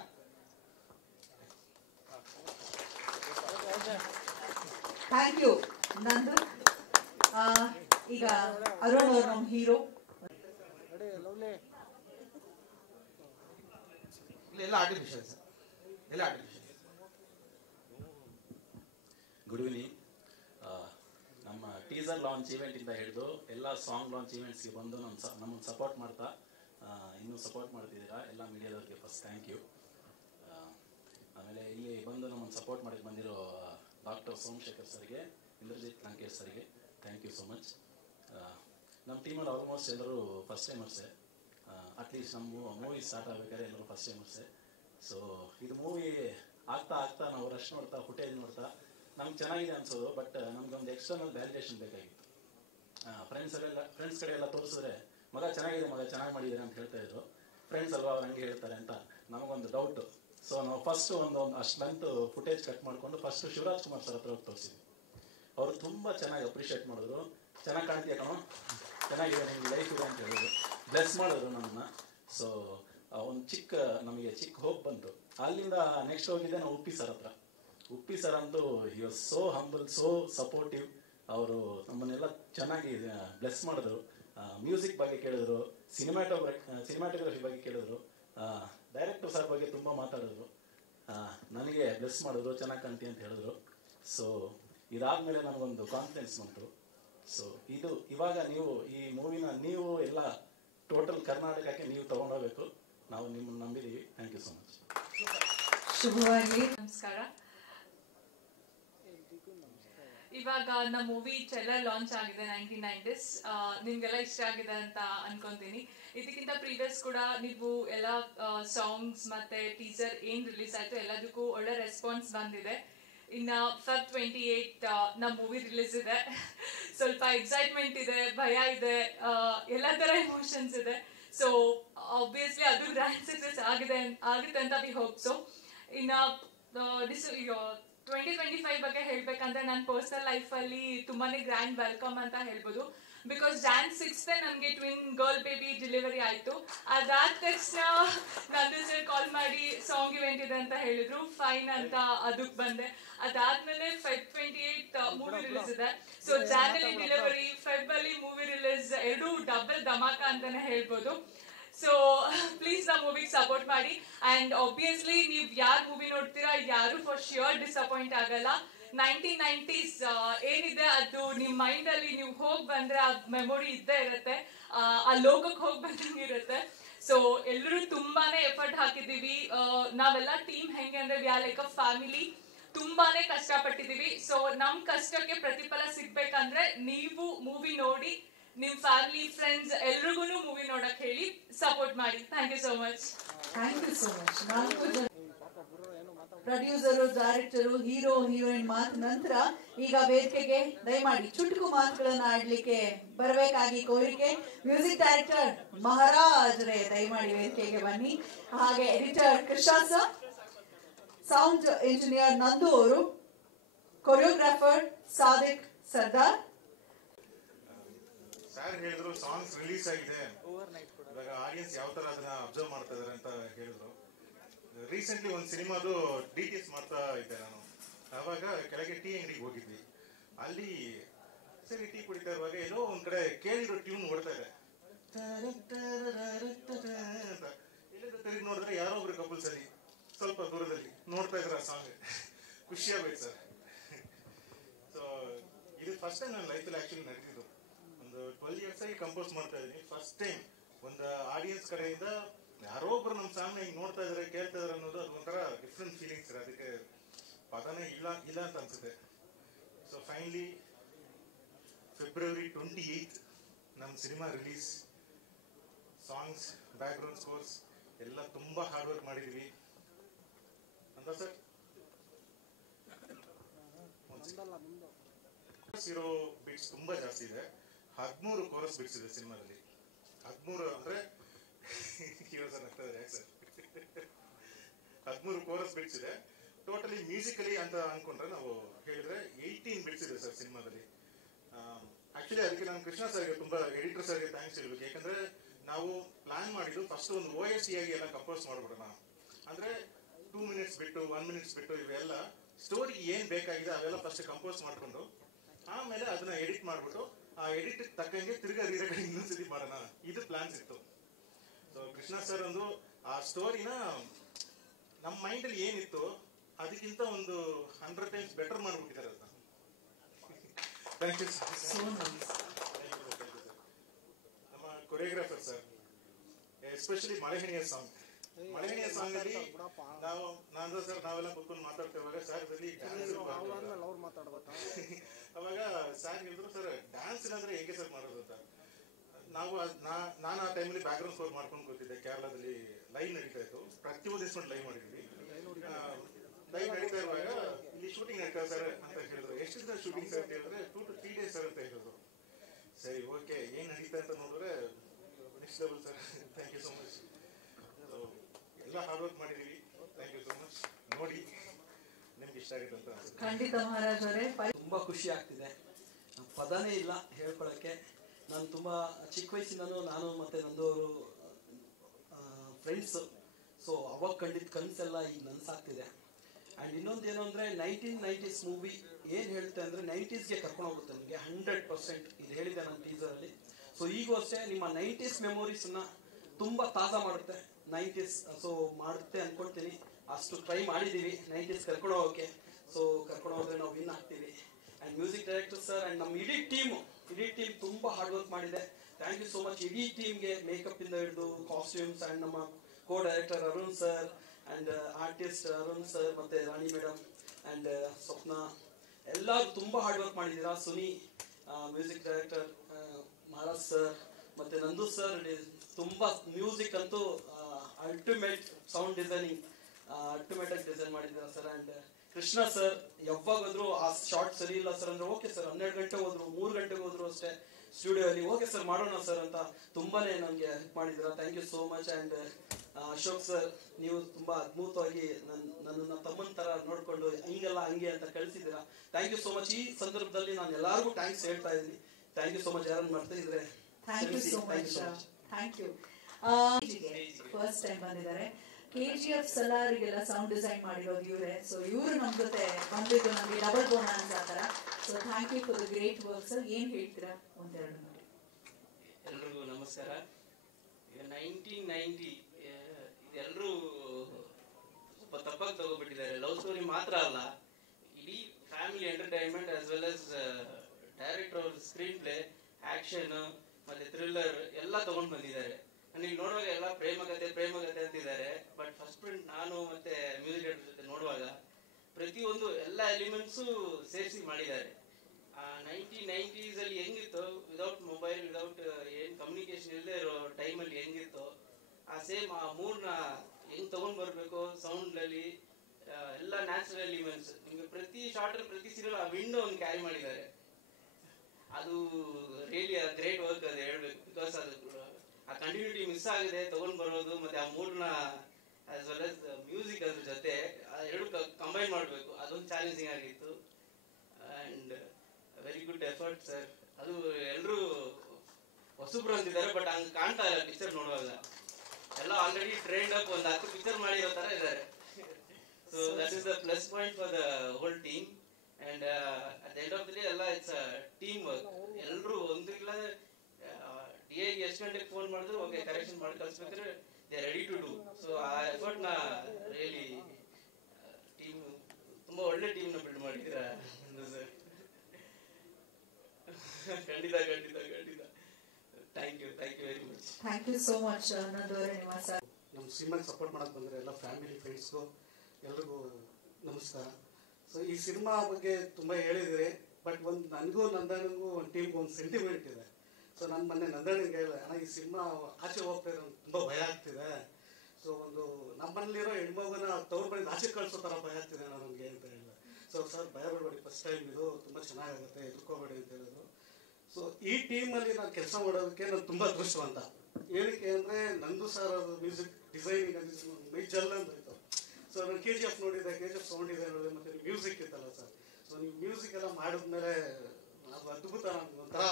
ಥ್ಯಾಂಕ್ ಯು ನಂದು. ಈಗ ಅರುಣ್ ಅವರು ನಮ್ಮ ಹೀರೋ. ಎಲ್ಲ ಆರ್ಟಿಫಿಷಿಯಲ್ ಸರ್, ಎಲ್ಲ ಆರ್ಟಿಫಿಷಿಯಲ್. Good evening. ನಮ್ಮ ಟೀಸರ್ ಲಾಂಚ್ ಈವೆಂಟಿಂದ ಹಿಡಿದು ಎಲ್ಲ ಸಾಂಗ್ ಲಾಂಚ್ ಈವೆಂಟ್ಸ್ಗೆ ಬಂದು ನಮ್ಮನ್ನು ಸಪೋರ್ಟ್ ಮಾಡ್ತಾ ಇನ್ನೂ ಸಪೋರ್ಟ್ ಮಾಡ್ತಿದ್ದೀರಾ ಎಲ್ಲ ಮೀಡಿಯಾದವ್ರಿಗೆ ಫಸ್ಟ್ ಥ್ಯಾಂಕ್ ಯು. ಆಮೇಲೆ ಇಲ್ಲಿ ಬಂದು ನಮ್ಮನ್ನು ಸಪೋರ್ಟ್ ಮಾಡಿ ಬಂದಿರೋ ಡಾಕ್ಟರ್ ಸೋಮಶೇಖರ್ ಸರ್ಗೆ, ಇಂದ್ರಜಿತ್ ಲಂಕೇಶ್ ಸರ್ಗೆ ಥ್ಯಾಂಕ್ ಯು ಸೋ ಮಚ್. ನಮ್ಮ ಟೀಮಲ್ಲಿ ಆಲ್ಮೋಸ್ಟ್ ಎಲ್ಲರೂ ಫಸ್ಟ್ ಟೈಮರ್ಸೇ. ಅಟ್ಲೀಸ್ಟ್ ನಮ್ಮ ಮೂವಿ ಸ್ಟಾರ್ಟ್ ಆಗಬೇಕಾದ್ರೆ ಎಲ್ಲರೂ ಫಸ್ಟ್ ಟೈಮರ್ಸೇ. ಸೊ ಇದು ಮೂವಿ ಆಗ್ತಾ ನಾವು ರಶ್ ನೋಡ್ತಾ ಫುಟೇಜ್ ನೋಡ್ತಾ ನಮ್ಗೆ ಚೆನ್ನಾಗಿದೆ ಅನ್ಸೋದು. ಬಟ್ ನಮ್ಗೊಂದು ಎಕ್ಸ್ಟರ್ನಲ್ ವ್ಯಾಲಿಡೇಷನ್ ಬೇಕಾಗಿತ್ತು. ಫ್ರೆಂಡ್ಸ್ ಕಡೆ ಎಲ್ಲ ತೋರಿಸಿದ್ರೆ ಮಗ ಚೆನ್ನಾಗಿದೆ, ಮಗ ಚೆನ್ನಾಗಿ ಮಾಡಿದ್ದಾರೆ ಅಂತ ಹೇಳ್ತಾ ಇದ್ರು. ಫ್ರೆಂಡ್ಸ್ ಅಲ್ವಾ ಅವ್ರು ಹಂಗೆ ಹೇಳ್ತಾರೆ ಅಂತ ನಮಗೊಂದು ಡೌಟು. ಸೊ ನಾವು ಫಸ್ಟ್ ಒಂದು ಅಷ್ಟು ಲೆಂತ್ ಫುಟೇಜ್ ಕಟ್ ಮಾಡಿಕೊಂಡು ಫಸ್ಟ್ ಶಿವರಾಜ್ ಕುಮಾರ್ ಸರ್ ಹತ್ರ ಹೋಗಿ ತೋರಿಸಿದ್ವಿ. ಅವರು ತುಂಬ ಚೆನ್ನಾಗಿ ಅಪ್ರಿಷಿಯೇಟ್ ಮಾಡಿದ್ರು. ಚೆನ್ನಾಗಿ ಕಾಣ್ತೀಯ ಕಣೋ, ಚೆನ್ನಾಗಿದೆ, ನಿಮ್ಗೆ ಲೈಫ್ ಇದೆ ಅಂತ ಹೇಳಿದ್ರು, ಬ್ಲೆಸ್ ಮಾಡಿದ್ರು ನಮ್ಮನ್ನ. ಸೊ ನಮಗೆ ಚಿಕ್ಕ ಹೋಪ್ ಬಂತು. ಅಲ್ಲಿಂದ ನೆಕ್ಸ್ಟ್ ಹೋಗಿದ್ದೆ ನಾವು ಉಪ್ಪಿ ಸರ್ ಹತ್ರ. ಉಪ್ಪಿ ಸರ್ ಅಂತೂ he was so humble, so supportive. ಅವರು ನಮ್ಮನ್ನೆಲ್ಲ ಚೆನ್ನಾಗಿ ಬ್ಲೆಸ್ ಮಾಡಿದ್ರು. ಮ್ಯೂಸಿಕ್ ಬಗ್ಗೆ ಕೇಳಿದ್ರು, ಸಿನಿಮಾಟೋಗ್ರಫಿ ಬಗ್ಗೆ ಕೇಳಿದ್ರು, ಡೈರೆಕ್ಟರ್ ಸರ್ ಬಗ್ಗೆ ತುಂಬ ಮಾತಾಡಿದ್ರು, ನನಗೆ ಬ್ಲೆಸ್ ಮಾಡಿದ್ರು, ಚೆನ್ನಾಗಿ ಕಾಣ್ತಿ ಅಂತ ಹೇಳಿದ್ರು. ಸೊ ಇದಾದ್ಮೇಲೆ ನನಗೊಂದು ಕಾನ್ಫಿಡೆನ್ಸ್ ಬಂತು. ಸೊ ಇವಾಗ ನೀವು ಈ ಮೂವಿನ ನೀವು ಎಲ್ಲ ಟೋಟಲ್ ಕರ್ನಾಟಕಕ್ಕೆ ನೀವು ತಗೊಂಡೋಗ್ಬೇಕು. ನಾವು ನಿಮ್ಮನ್ನು ನಂಬಿದ್ದೀವಿ. Thank you so much. ಶುಭವಾಗಲಿ. ನಮಸ್ಕಾರ. ಇವಾಗ ನಮ್ಮ ಮೂವಿ ಟ್ರೈಲರ್ ಲಾಂಚ್ ಆಗಿದೆ 1990s. ನಿಮ್ಗೆಲ್ಲ ಇಷ್ಟ ಆಗಿದೆ ಅಂತ ಅನ್ಕೊಂತೀನಿ. ಇದಕ್ಕಿಂತ ಪ್ರೀವಿಯಸ್ ಕೂಡ ನೀವು ಎಲ್ಲ ಸಾಂಗ್ಸ್ ಮತ್ತೆ ಟೀಸರ್ ಏನ್ ರಿಲೀಸ್ ಆಯ್ತು ಎಲ್ಲದಕ್ಕೂ ಒಳ್ಳೆ ರೆಸ್ಪಾನ್ಸ್ ಬಂದಿದೆ. ಇನ್ನ Feb 28 ನಮ್ಮ ಮೂವಿ ರಿಲೀಸ್ ಇದೆ. ಸ್ವಲ್ಪ ಎಕ್ಸೈಟ್ಮೆಂಟ್ ಇದೆ, ಭಯ ಇದೆ, ಎಲ್ಲ ತರ ಎಮೋಷನ್ಸ್ ಇದೆ. ಸೊ ಆಬ್ವಿಯಸ್ಲಿ ಅದು ಗ್ರ್ಯಾಂಡ್ ಸಕ್ಸಸ್ ಆಗುತ್ತೆ ಅಂತ ವಿ ಹೋಪ್ ಸೊ. ಇನ್ನ 2025 ಬಗ್ಗೆ ಹೇಳ್ಬೇಕಂದ್ರೆ ನನ್ನ ಪರ್ಸನಲ್ ಲೈಫಲ್ಲಿ ತುಂಬಾನೇ ಗ್ರ್ಯಾಂಡ್ ವೆಲ್ಕಮ್ ಅಂತ ಹೇಳ್ಬೋದು. ಬಿಕಾಸ್ Jan 6th ನನಗೆ ಟ್ವಿನ್ ಗರ್ಲ್ ಬೇಬಿ ಡೆಲಿವರಿ ಆಯ್ತು. ಅದಾದ ತಕ್ಷಣ ನಂದು ಸರ್ ಕಾಲ್ ಮಾಡಿ ಸಾಂಗ್ ಇವೆಂಟ್ ಇದೆ ಅಂತ ಹೇಳಿದ್ರು. ಫೈನ್ ಅಂತ ಅದಕ್ಕೆ ಬಂದೆ. ಅದಾದ್ಮೇಲೆ Feb 28 ಮೂವಿ ರಿಲೀಸ್ ಇದೆ. ಸೊ Jan ಅಲ್ಲಿ ಡೆಲಿವರಿ, Feb ಅಲ್ಲಿ ಮೂವಿ ರಿಲೀಸ್, ಎರಡೂ ಡಬಲ್ ಧಮಾಕ ಅಂತಾನೆ ಹೇಳ್ಬೋದು. ಸೊ ಪ್ಲೀಸ್ ನಮ್ಮ ಮೂವಿಗೆ ಸಪೋರ್ಟ್ ಮಾಡಿ. ಅಂಡ್ ಆಬ್ವಿಯಸ್ಲಿ ನೀವು ಯಾರು ಮೂವಿ ನೋಡ್ತೀರಾ ಯಾರು ಫಾರ್ ಶ್ಯೂರ್ ಡಿಸಪಾಯಿಂಟ್ ಆಗಲ್ಲ. 1990s ಏನಿದೆ ಅದು ನಿಮ್ಮ ಮೈಂಡ್ ಅಲ್ಲಿ ನೀವು ಹೋಗಿ ಬಂದ್ರೆ ಆ ಮೆಮೊರಿ ಇದ್ದೇ ಇರುತ್ತೆ, ಆ ಲೋಕಕ್ಕೆ ಹೋಗಿ ಬಂದಂಗೆ ಇರುತ್ತೆ. ಸೊ ಎಲ್ಲರೂ ತುಂಬಾನೇ ಎಫರ್ಟ್ ಹಾಕಿದೀವಿ. ನಾವೆಲ್ಲ ಟೀಮ್ ಹೆಂಗೆ ಅಂದ್ರೆ we are like a family. ತುಂಬಾನೇ ಕಷ್ಟಪಟ್ಟಿದೀವಿ. ಸೊ ನಮ್ ಕಷ್ಟಕ್ಕೆ ಪ್ರತಿಫಲ ಸಿಗ್ಬೇಕಂದ್ರೆ ನೀವು ಮೂವಿ ನೋಡಿ ನಿಮ್ ಫ್ಯಾಮಿಲಿ ಫ್ರೆಂಡ್ಸ್ ಎಲ್ರಿಗೂ ಮೂವಿ ನೋಡಕ್ ಹೇಳಿ ಸಪೋರ್ಟ್ ಮಾಡಿ. Thank you so much. Thank you so much. 4 ಜನ ಪ್ರೊಡ್ಯೂಸರು, ಡೈರೆಕ್ಟರು, ಹೀರೋ, ಹೀರೋಯಿನ್ ಮಾತು ನಂತರ ಈಗ ವೇದಿಕೆಗೆ ದಯಮಾಡಿ ಚುಟುಕು ಮಾತುಗಳನ್ನ ಆಡ್ಲಿಕ್ಕೆ ಬರಬೇಕಾಗಿ ಕೋರಿಕೆ. ಮ್ಯೂಸಿಕ್ ಡೈರೆಕ್ಟರ್ ಮಹಾರಾಜರೇ ದಯಮಾಡಿ ವೇದಿಕೆಗೆ ಬನ್ನಿ. ಹಾಗೆ editor Krishna sir, sound engineer ನಂದು ಅವರು, ಕೊರಿಯೋಗ್ರಾಫರ್ ಸಾದಿಕ್ ಸರ್ದಾರ್. ಸರ್ ಹೇಳಿದ್ರು ಸಾಂಗ್ಸ್ ರಿಲೀಸ್ ಆಗಿದೆ, ಇವಾಗ ಆಡಿಯನ್ಸ್ ಯಾವ ತರ ಅದನ್ನ ಅಬ್ಸರ್ವ್ ಮಾಡ್ತಾ ಇದಾರೆ ಅಂತ ಹೇಳಿದ್ರು. ರೀಸೆಂಟ್ಲಿ ಒಂದು ಸಿನಿಮಾದು DTS ಮಾಡ್ತಾ ಇದ್ದೆ ನಾನು. ಆವಾಗ ಕೆಳಗೆ ಟೀ ಅಂಗಡಿಗೆ ಹೋಗಿದ್ವಿ. ಅಲ್ಲಿ ಸರಿ ಟೀ ಕುಡಿತಾ ಇರುವಾಗ ಎಲ್ಲೋ ಒಂದ್ ಕಡೆ ಕೇಳಿರೋ ಟ್ಯೂನ್ ಓಡ್ತಾ ಇದೆ ಅಂತ. ಇಲ್ಲಿಂದ ತಿರುಗಿ ನೋಡಿದ್ರೆ ಯಾರೋ ಒಬ್ರು ಕಪಲ್ ಸರಿ ಸ್ವಲ್ಪ ದೂರದಲ್ಲಿ ನೋಡ್ತಾ ಇದ್ರ ಆ ಸಾಂಗ್ ಖುಷಿ ಆಗೋಯ್ತು ಸರ್. ಸೊ ಇದು ಫಸ್ಟ್ ಟೈಮ್ ನನ್ನ ಲೈಫಲ್ಲಿ ಆಕ್ಚುಲಿ ನಡೆದಿದ್ದು. ಒಂದು 12 years ಆಗಿ ಕಂಪೋಸ್ ಮಾಡ್ತಾ ಇದ್ದೀನಿ. ಫಸ್ಟ್ ಟೈಮ್ ಒಂದು ಆಡಿಯನ್ಸ್ ಕಡೆಯಿಂದ ಯಾರೋ ಒಬ್ರು ನಮ್ಮ ಸಾಂಗ್ ಹಿಂಗ್ ನೋಡ್ತಾ ಇದಾರೆ, ಕೇಳ್ತಾ ಇದಾರೆ ಅನ್ನೋದು ಅದು ಒಂಥರ ಡಿಫ್ರೆಂಟ್ ಫೀಲಿಂಗ್ಸ್ ಸರ್. ಅದಕ್ಕೆ ಪದನೇ ಇಲ್ಲ ಅಂತ ಅನ್ಸುತ್ತೆ. ಸೊ ಫೈನಲಿ February 28th ನಮ್ಮ cinema release. Songs, background scores ಎಲ್ಲ ತುಂಬಾ ಹಾರ್ಡ್ ವರ್ಕ್ ಮಾಡಿದೀವಿ ಅಂತ ಸರ್. ಇರೋ ಬಿಟ್ಸ್ ತುಂಬಾ ಜಾಸ್ತಿ ಇದೆ. 13 ಕೋರಸ್ ಬಿಟ್ಸ್ ಇದೆ ಸಿನಿಮಾದಲ್ಲಿ. 13 ಅಂದ್ರೆ ಸರ್ 13 ಕೋರಸ್ ಬಿಟ್ಸ್ ಇದೆ. ಟೋಟಲಿ ಮ್ಯೂಸಿಕಲಿ ಅಂತ ಅನ್ಕೊಂಡ್ರೆ ನಾವು ಹೇಳಿದ್ರೆ 18 ಬಿಟ್ಸ್ ಇದೆ ಸರ್ ಸಿನಿಮಾದಲ್ಲಿ. ಆಕ್ಚುಲಿ ಅದಕ್ಕೆ ನಾನು ಕೃಷ್ಣ ಸರ್ಗೆ ತುಂಬಾ ಎಡಿಟರ್ ಸರ್ಗೆ ಥ್ಯಾಂಕ್ಸ್ ಹೇಳ್ಬೇಕು. ಯಾಕಂದ್ರೆ ನಾವು ಪ್ಲಾನ್ ಮಾಡಿದ್ದು ಫಸ್ಟ್ ಒಂದು OST ಆಗಿ ಎಲ್ಲ ಕಂಪೋಸ್ ಮಾಡ್ಬಿಡೋಣ. ಅಂದ್ರೆ 2 minutes ಬಿಟ್ಟು 1 minute ಬಿಟ್ಟು ಇವೆಲ್ಲ ಸ್ಟೋರಿ ಏನ್ ಬೇಕಾಗಿದೆ ಅವೆಲ್ಲ ಫಸ್ಟ್ ಕಂಪೋಸ್ ಮಾಡ್ಕೊಂಡು ಆಮೇಲೆ ಅದನ್ನ ಎಡಿಟ್ ಮಾಡ್ಬಿಟ್ಟು ಆ ಎಡಿಟ್ ತಕ್ಕಂಗೆ ತಿರ್ಗಾ ರೀರೆಕಾರ್ಡ್ ಇನ್ನೊಂದ್ಸತಿ ಮಾಡೋಣ, ಇದು ಪ್ಲಾನ್ಸ್ ಇತ್ತು. ಸೊ ಕೃಷ್ಣ ಸರ್ ಒಂದು ಆ ಸ್ಟೋರಿನ ನಮ್ಮ ಮೈಂಡ್ ಅಲ್ಲಿ ಏನಿತ್ತು ಅದಕ್ಕಿಂತ ಒಂದು 100 times ಬೆಟರ್ ಮಾಡ್ಬಿಟ್ಟಿದ್ದಾರೆ ಅದನ್ನ. Thank you sir. ನಮ್ಮ ಕೊರಿಯೋಗ್ರಾಫರ್ ಸರ್, ಎಸ್ಪೆಷಲಿ ಮಳೆಹಣಿಯ ಸಾಂಗ್ ಅಲ್ಲಿ ನಾನು ಸರ್ ನಾವೆಲ್ಲ ಕೂತ್ಕೊಂಡು ಮಾತಾಡ್ತೇವಾಗ ಸರ್ ಅವಾಗ ಸರ್ ಹೇಳಿದ್ರು, ಸರ್ ಡ್ಯಾನ್ಸ್ ಇಲ್ಲಾಂದ್ರೆ ಹೇಗೆ ಸರ್ ಮಾಡೋದು ಅಂತ. ನಾನು ಆ ಟೈಮಲ್ಲಿ ಬ್ಯಾಕ್ಗ್ರೌಂಡ್ ಸ್ಕೋರ್ ಮಾಡ್ಕೊಂಡು ಕೂತಿದ್ದೆ. ಕೇರಳದಲ್ಲಿ ಲೈವ್ ನಡೀತಾ ಇತ್ತು, ಪ್ರತಿಯೊಂದು ಇಸ್ಕೊಂಡು ಲೈವ್ ಮಾಡಿದ್ವಿ. ಲೈವ್ ನಡೀತಾ ಇರುವಾಗ ಇಲ್ಲಿ ಶೂಟಿಂಗ್ ನಡೀತಾ ಸರ್ ಅಂತ ಹೇಳಿದ್ರು. ಎಷ್ಟು ದಿನ ಶೂಟಿಂಗ್ ಸರ್ ಅಂತ ಹೇಳಿದ್ರೆ 2 to 3 days ಸರ್ ಅಂತ ಹೇಳಿದ್ರು. ಸರಿ ಓಕೆ, ಏನ್ ನಡೀತಾ ಅಂತ ನೋಡಿದ್ರೆ next level sir. Thank you so much. ಎಲ್ಲ ಹಾರ್ಡ್ ವರ್ಕ್ ಮಾಡಿದೀವಿ. Thank you so much. ನೋಡಿ ನಿಮ್ಗೆ ಇಷ್ಟ ಆಗಿದೆ ಅಂತ ಅನ್ಸುತ್ತೆ. ಖಂಡಿತ ಮಹಾರಾಜ್ ಅವರೇ, ತುಂಬಾ ಖುಷಿ ಆಗ್ತಿದೆ. ಪದನೇ ಇಲ್ಲ ಹೇಳ್ಕೊಳಕ್ಕೆ. ನಾನು ತುಂಬಾ ಚಿಕ್ಕ ವಯಸ್ಸಿಂದನೂ ನಾನು ಮತ್ತೆ ನಂದವರು ಫ್ರೆಂಡ್ಸ್. ಸೊ ಅವಾಗ ಕಂಡಿದ್ದ ಕನಸೆಲ್ಲ ಈಗ ನನಸಾಗ್ತಿದೆ. ಆ್ಯಂಡ್ ಇನ್ನೊಂದೇನು ಅಂದರೆ 1990s ಮೂವಿ ಏನು ಹೇಳುತ್ತೆ ಅಂದರೆ 90sಗೆ ಕರ್ಕೊಂಡು ಹೋಗುತ್ತೆ ನಿಮಗೆ 100%. ಇದು ಹೇಳಿದೆ ನಾನು ಟೀಸರಲ್ಲಿ. ಸೊ ಈಗೂ ಅಷ್ಟೇ ನಿಮ್ಮ 90s ಮೆಮೊರೀಸನ್ನ ತುಂಬ ತಾಜಾ ಮಾಡುತ್ತೆ 90s. ಸೊ ಮಾಡುತ್ತೆ ಅಂದ್ಕೊಳ್ತೀನಿ. ಅಷ್ಟು ಟ್ರೈ ಮಾಡಿದ್ದೀವಿ 90s ಕರ್ಕೊಂಡು ಹೋಗೋಕ್ಕೆ. ಸೊ ಕರ್ಕೊಂಡು ಹೋದ್ರೆ ನಾವು ವಿನ್ ಆಗ್ತೀವಿ. And music director sir and ನಮ್ಮ ಇಡೀ ಟೀಮ್ ತುಂಬ ಹಾರ್ಡ್ ವರ್ಕ್ ಮಾಡಿದೆ. ಥ್ಯಾಂಕ್ ಯು ಸೋ ಮಚ್ ಇಡೀ ಟೀಮ್ಗೆ, ಮೇಕಪ್ ಇಂದ ಹಿಡಿದು ಕಾಸ್ಟ್ಯೂಮ್ಸ್, ಆ್ಯಂಡ್ ನಮ್ಮ director Arun sir and artist Arun sir ಮತ್ತೆ ರಾಣಿ ಮೇಡಮ್ ಆ್ಯಂಡ್ ಸ್ವಪ್ನ ಎಲ್ಲರೂ ತುಂಬ ಹಾರ್ಡ್ ವರ್ಕ್ ಮಾಡಿದ್ದೀರಾ. Suni music director, Maharaj sir ಮತ್ತೆ ನಂದು ಸರ್ ತುಂಬ ಮ್ಯೂಸಿಕ್ ಅಂತೂ ಅಲ್ಟಿಮೇಟ್ ಸೌಂಡ್ ಡಿಸೈನಿಂಗ್ ಅಲ್ಟಿಮೇಟ್ ಆಗಿ ಡಿಸೈನ್ ಮಾಡಿದ್ದೀರಾ ಸರ್. ಆ್ಯಂಡ್ ಕೃಷ್ಣ ಸರ್ ಯಾವಾಗಾದ್ರೂ ಆ ಶಾರ್ಟ್ ಸರಿ ಇಲ್ಲ ಸರ್ ಅಂದ್ರೆ ಓಕೆ ಸರ್ 12 ಗಂಟೆ ಹೋದ್ರು 3 ಗಂಟೆಗೆ ಹೋದ್ರು ಅಷ್ಟೇ ಸ್ಟುಡಿಯೋ ಅಲ್ಲಿ ಓಕೆ ಸರ್ ಮಾಡೋಣ ಸರ್ ಅಂತ ತುಂಬಾನೇ ನಮಗೆ ಹೆಲ್ಪ್ ಮಾಡಿದ್ದೀರಾ. Thank you so much. And Ashok sir, ನೀವು ತುಂಬಾ ಅದ್ಭುತವಾಗಿ ನನ್ನನ್ನು ತಮ್ಮನ ತರ ನೋಡ್ಕೊಂಡು ಹಿಂಗೆಲ್ಲ ಹಂಗೆ ಅಂತ ಕಳಿಸಿದ್ದೀರಾ. Thank you so much. ಈ ಸಂದರ್ಭದಲ್ಲಿ ನಾನು ಎಲ್ಲರಿಗೂ ಥ್ಯಾಂಕ್ಸ್ ಹೇಳ್ತಾ ಇದ್ದೀನಿ. Thank you so much. ಯಾರನ್ನು ಮಾಡ್ತಾ ಇದ್ರೆ thank you so much. Thank you. First time ಬಂದಿದ್ದಾರೆ. KGF ಸಲಾರಿಗೆಲ್ಲ ಸೌಂಡ್ ಡಿಸೈನ್ ಮಾಡಿರೋದು ಇವರೇ. ಸೊ ಇವರು ನಮ್ಮ ಜೊತೆ ಬಂದಿದ್ದು ನಮಗೆ ಡಬಲ್ ಬೋನಸ್ ಆ ಥರ. So thank you for the great work sir. ಏನು ಹೇಳ್ತೀರಾ ಒಂದೆರಡು ನೋಡಿ. ಎಲ್ರಿಗೂ ನಮಸ್ಕಾರ. ಈಗ 1990 ಇದೆಲ್ಲರೂ ಸ್ವಲ್ಪ ತಪ್ಪಾಗಿ ತಗೋಬಿಟ್ಟಿದ್ದಾರೆ. ಲವ್ ಸ್ಟೋರಿ ಮಾತ್ರ ಅಲ್ಲ, ಇಡೀ family entertainment as well as director ಅವ್ರ ಸ್ಕ್ರೀನ್ ಪ್ಲೇ, ಆಕ್ಷನ್ ಮತ್ತೆ ಥ್ರಿಲ್ಲರ್ ಎಲ್ಲ ತಗೊಂಡು ಬಂದಿದ್ದಾರೆ. ನನಗೆ ನೋಡುವಾಗ ಎಲ್ಲ ಪ್ರೇಮಕತೆ ಅಂತಿದ್ದಾರೆ. ಬಟ್ ಫಸ್ಟ್ ಪ್ರಿಂಟ್ ನಾನು ಮತ್ತೆ ಮ್ಯೂಸಿಕ್ ಡೈರೆಕ್ಟರ್ ಜೊತೆ ನೋಡುವಾಗ ಪ್ರತಿಯೊಂದು ಎಲ್ಲ ಎಲಿಮೆಂಟ್ಸು ಸೇರಿಸಿ ಮಾಡಿದ್ದಾರೆ. 1990s ಅಲ್ಲಿ ಹೆಂಗಿತ್ತು, ವಿದೌಟ್ ಮೊಬೈಲ್, ವಿದೌಟ್ ಏನ್ ಕಮ್ಯುನಿಕೇಶನ್ ಇಲ್ಲದೆ ಇರೋ ಟೈಮಲ್ಲಿ ಹೆಂಗಿತ್ತು ಆ ಸೇಮ್ ಆ ಮೂಡ್ನ ಹೆಂಗ್ ತಗೊಂಡ್ ಬರ್ಬೇಕು. ಸೌಂಡ್ ಅಲ್ಲಿ ಎಲ್ಲ ನ್ಯಾಚುರಲ್ ಎಲಿಮೆಂಟ್ಸ್ ನಿಮ್ಗೆ ಪ್ರತಿ ಶಾರ್ಟ್ ಪ್ರತಿ ಸೀರಿಯಲ್ ಆ ವಿಂಡೋ ಒಂದು ಕ್ಯಾರಿ ಮಾಡಿದ್ದಾರೆ. ಅದು ರಿಯಲಿ ಗ್ರೇಟ್ ವರ್ಕ್ ಅದು ಹೇಳ್ಬೇಕು. ಬಿಕಾಸ್ ಅದು ಆ ಕಂಟಿನ್ಯೂಟಿ ಮಿಸ್ ಆಗಿದೆ ತಗೊಂಡ್ ಬರೋದು ಮತ್ತೆ ಆ ಮೂಡ್ನ ಆಸ್ ವೆಲ್ ಆಸ್ ಮ್ಯೂಸಿಕ್ ಅದ್ರ ಜೊತೆ ಎರಡು ಕಂಬೈನ್ ಮಾಡಬೇಕು. ಅದೊಂದು ಚಾಲೆಂಜಿಂಗ್ ಆಗಿತ್ತು. And very good effort sir. ಅದು ಎಲ್ಲರೂ ಹೊಸಬ್ರು ಅಂತಿದ್ದಾರೆ, ಬಟ್ ಹಂಗೆ ಕಾಣ್ತಾ ಇಲ್ಲ ಪಿಕ್ಚರ್ ನೋಡುವಾಗ. ಎಲ್ಲ ಆಲ್ರೆಡಿ ಟ್ರೈನ್ಡ್ ಅಪ್ ಒಂದು 10 ಪಿಕ್ಚರ್ ಮಾಡಿರೋ ತರ ಇದ್ದಾರೆ. So that is the plus point for the whole team. And at the end of the day ಎಲ್ಲ ಇಟ್ಸ್ ಟೀಮ್ ವರ್ಕ್. ಎಲ್ಲರೂ ಒಂದು ಇಲ್ಲ ಡಿಐಗೆ ಎಷ್ಟು ಗಂಟೆಗೆ ಫೋನ್ ಮಾಡಿದ್ರು ಓಕೆ ಕರೆಕ್ಷನ್ ಮಾಡಿ ಕಳಿಸ್ಬೇಕಾದ್ರೆ they are ready to do. So ಆ ಎಫರ್ಟ್ ನ ರಿಯಲಿ ತುಂಬಾ ಒಳ್ಳೆ ಟೀಮ್ನ ಬಿಲ್ಡ್ ಮಾಡಿದ್ದೀರಾ ಸರ್. ಖಂಡಿತ ಖಂಡಿತ ಖಂಡಿತ. Thank you very much. Thank you so much ನಂದವರೇ ನಿವಾಸ. ನಮ್ಮ ಸಿನಿಮಾಗೆ ಸಪೋರ್ಟ್ ಮಾಡಕ್ಕೆ ಬಂದರೆ ಎಲ್ಲ ಫ್ಯಾಮಿಲಿ ಫ್ರೆಂಡ್ಸ್ಗೂ ಎಲ್ರಿಗೂ ನಮಸ್ಕಾರ. ಸೊ ಈ ಸಿನಿಮಾ ಬಗ್ಗೆ ತುಂಬ ಹೇಳಿದಿರಿ, ಬಟ್ ಒಂದು ನನಗೂ ನಂದಣ್ಣನಿಗೂ ಒಂದು ಟೀಮ್ಗೆ ಒಂದು ಸೆಂಟಿಮೆಂಟ್ ಇದೆ. ಸೊ ನಾನು ಮೊನ್ನೆ ನಂದಣ್ಣನಿಗೆ ಹೇಳಿದೆ, ಅಣ್ಣ ಈ ಸಿನಿಮಾ ಆಚೆ ಹೋಗ್ತಾ ಇರೋ ತುಂಬ ಭಯ ಆಗ್ತಿದೆ. ಸೊ ಒಂದು ನಮ್ಮಲ್ಲಿರೋ ಹೆಣ್ಮಗುನ ತವ್ರ ಮನೆಯಿಂದ ಆಚೆ ಕಳಿಸೋ ಥರ ಭಯ ಆಗ್ತಿದೆ ಅಣ್ಣ ನನಗೆ ಅಂತ ಹೇಳಿದೆ. ಸೊ ಸರ್ ಭಯ ಬಿಡಬೇಡಿ, ಫಸ್ಟ್ ಟೈಮ್ ಇದು ತುಂಬ ಚೆನ್ನಾಗಾಗುತ್ತೆ, ಎದುರ್ಕೋಬೇಡಿ ಅಂತ ಹೇಳಿದ್ರು. ಸೊ ಈ ಟೀಮಲ್ಲಿ ನಾನು ಕೆಲಸ ಮಾಡೋದಕ್ಕೆ ನಾನು ತುಂಬ ಅದೃಷ್ಟವಂತ. ಏನಕ್ಕೆ ಅಂದರೆ ನಂದು ಸರ್ ಅದು ಮ್ಯೂಸಿಕ್ ಡಿಸೈನಿಂಗ್ ಮೈಜಲ್ ಅಂತ ಇತ್ತು. ಸೊ ನಾನು KGF ನೋಡಿದ್ದೆ, KGF ಸೌಂಡ್ ಇದೆ ನೋಡಿದೆ, ಮತ್ತು ಮ್ಯೂಸಿಕ್ ಇತ್ತಲ್ಲ ಸರ್. ಸೊ ನೀವು ಮ್ಯೂಸಿಕ್ ಎಲ್ಲ ಮಾಡಿದ್ಮೇಲೆ ಅದು ಅದ್ಭುತ, ನಮ್ಗೆ ಒಂಥರ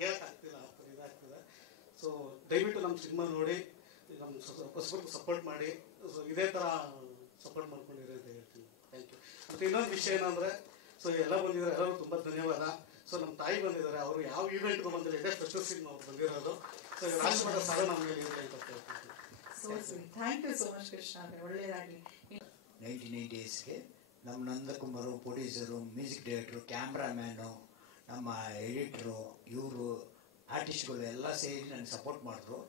ಕೇಳೋಕ್ಕಾಗ್ತಿಲ್ಲ, ಆ ಥರ ಇದಾಗ್ತಿದೆ. ಸೊ ದಯವಿಟ್ಟು ನಮ್ಮ ಸಿನಿಮಾ ನೋಡಿ ನಮ್ಮ ಹೊಸಬರ್ಗೂ ಸಪೋರ್ಟ್ ಮಾಡಿ, ಸೊ ಇದೇ ಥರ ಸಪೋರ್ಟ್ ಮಾಡ್ಕೊಂಡಿರಿ ಅಂತ ಹೇಳ್ತೀನಿ. Thank you. ಮತ್ತು ಇನ್ನೊಂದು ವಿಷಯ ಏನಂದರೆ, ಸೊ ಎಲ್ಲ ಬಂದಿದ್ದಾರೆ, ಎಲ್ಲರೂ ತುಂಬ ಧನ್ಯವಾದ. ಸೊ ನಮ್ಮ ತಾಯಿ ಬಂದಿದ್ದಾರೆ, ಅವರು ಯಾವ ಈವೆಂಟ್ಗೂ ಬಂದಿಲ್ಲ, ಇದೇ ಫಸ್ಟ್ ಸಿನಿಮಾ ಅವ್ರು ಬಂದಿರೋದು. ಸೊ ರಾಷ್ಟ್ರಪತಿ ಸಾಲ ನಮಗೆ ಅಂತ ಹೇಳ್ತೀನಿ. Thank you so much Krishna, ಒಳ್ಳೆಯದಾಗಲಿ. 1980ಸ್ಗೆ ನಮ್ಮ Nandakumar producer, music director, cameraman, ನಮ್ಮ ಎಡಿಟ್ರು, ಇವರು ಆರ್ಟಿಸ್ಟ್ಗಳು ಎಲ್ಲ ಸೇರಿ ನನಗೆ ಸಪೋರ್ಟ್ ಮಾಡಿದ್ರು.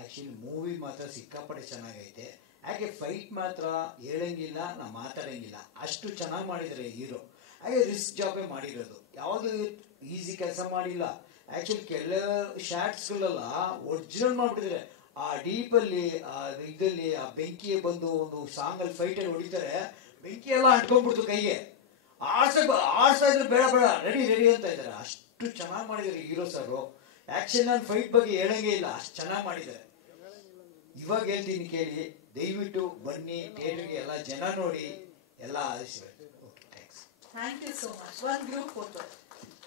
ಆ್ಯಕ್ಚುಲಿ ಮೂವಿ ಮಾತ್ರ ಸಿಕ್ಕಾಪಟ್ಟೆ ಚೆನ್ನಾಗೈತೆ. ಹಾಗೆ ಫೈಟ್ ಮಾತ್ರ ಹೇಳಂಗಿಲ್ಲ, ನಾ ಮಾತಾಡೋಂಗಿಲ್ಲ, ಅಷ್ಟು ಚೆನ್ನಾಗಿ ಮಾಡಿದ್ದಾರೆ ಹೀರೋ. ಹಾಗೆ ರಿಸ್ಕ್ ಜಾಬೇ ಮಾಡಿರೋದು, ಯಾವುದು ಈಸಿ ಕೆಲಸ ಮಾಡಿಲ್ಲ. ಆ್ಯಕ್ಚುಲಿ ಕೆಲವು ಶಾರ್ಟ್ಸ್ಗಳೆಲ್ಲ ಒರಿಜಿನಲ್ ಮಾಡಿಬಿಟ್ಟಿದ್ದಾರೆ. ಆ ಡೀಪಲ್ಲಿ ಇದರಲ್ಲಿ ಆ ಬೆಂಕಿಯೇ ಬಂದು ಒಂದು ಸಾಂಗಲ್ಲಿ ಫೈಟಲ್ಲಿ ಹೊಡಿತಾರೆ, ಬೆಂಕಿ ಎಲ್ಲ ಅಂಟ್ಕೊಂಡ್ಬಿಡ್ತು ಕೈಗೆ. ಆಡ್ಸ್ತಾ ಇದ್ರೆ ಬೇಡ ರೆಡಿ ಅಂತ ಇದ್ದಾರೆ. ಅಷ್ಟು ಚೆನ್ನಾಗಿ ಮಾಡಿದ್ದಾರೆ ಹೀರೋ ಸರ್. ಆ್ಯಕ್ಷನ್ ನಾನು ಫೈಟ್ ಬಗ್ಗೆ ಹೇಳಂಗೇ ಇಲ್ಲ, ಅಷ್ಟು ಚೆನ್ನಾಗಿ ಮಾಡಿದ್ದಾರೆ. ಇವಾಗ ಹೇಳ್ತೀನಿ ಕೇಳಿ, ದಯವಿಟ್ಟು ಬನ್ನಿ ಥಿಯೇಟರ್ಗೆ, ಎಲ್ಲ ಜನ ನೋಡಿ ಎಲ್ಲ ಆದಷ್ಟು. Okay, thanks. Thank you so much. ಒಂದು ಗ್ರೂಪ್ ಫೋಟೋ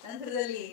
ನಂತರದಲ್ಲಿ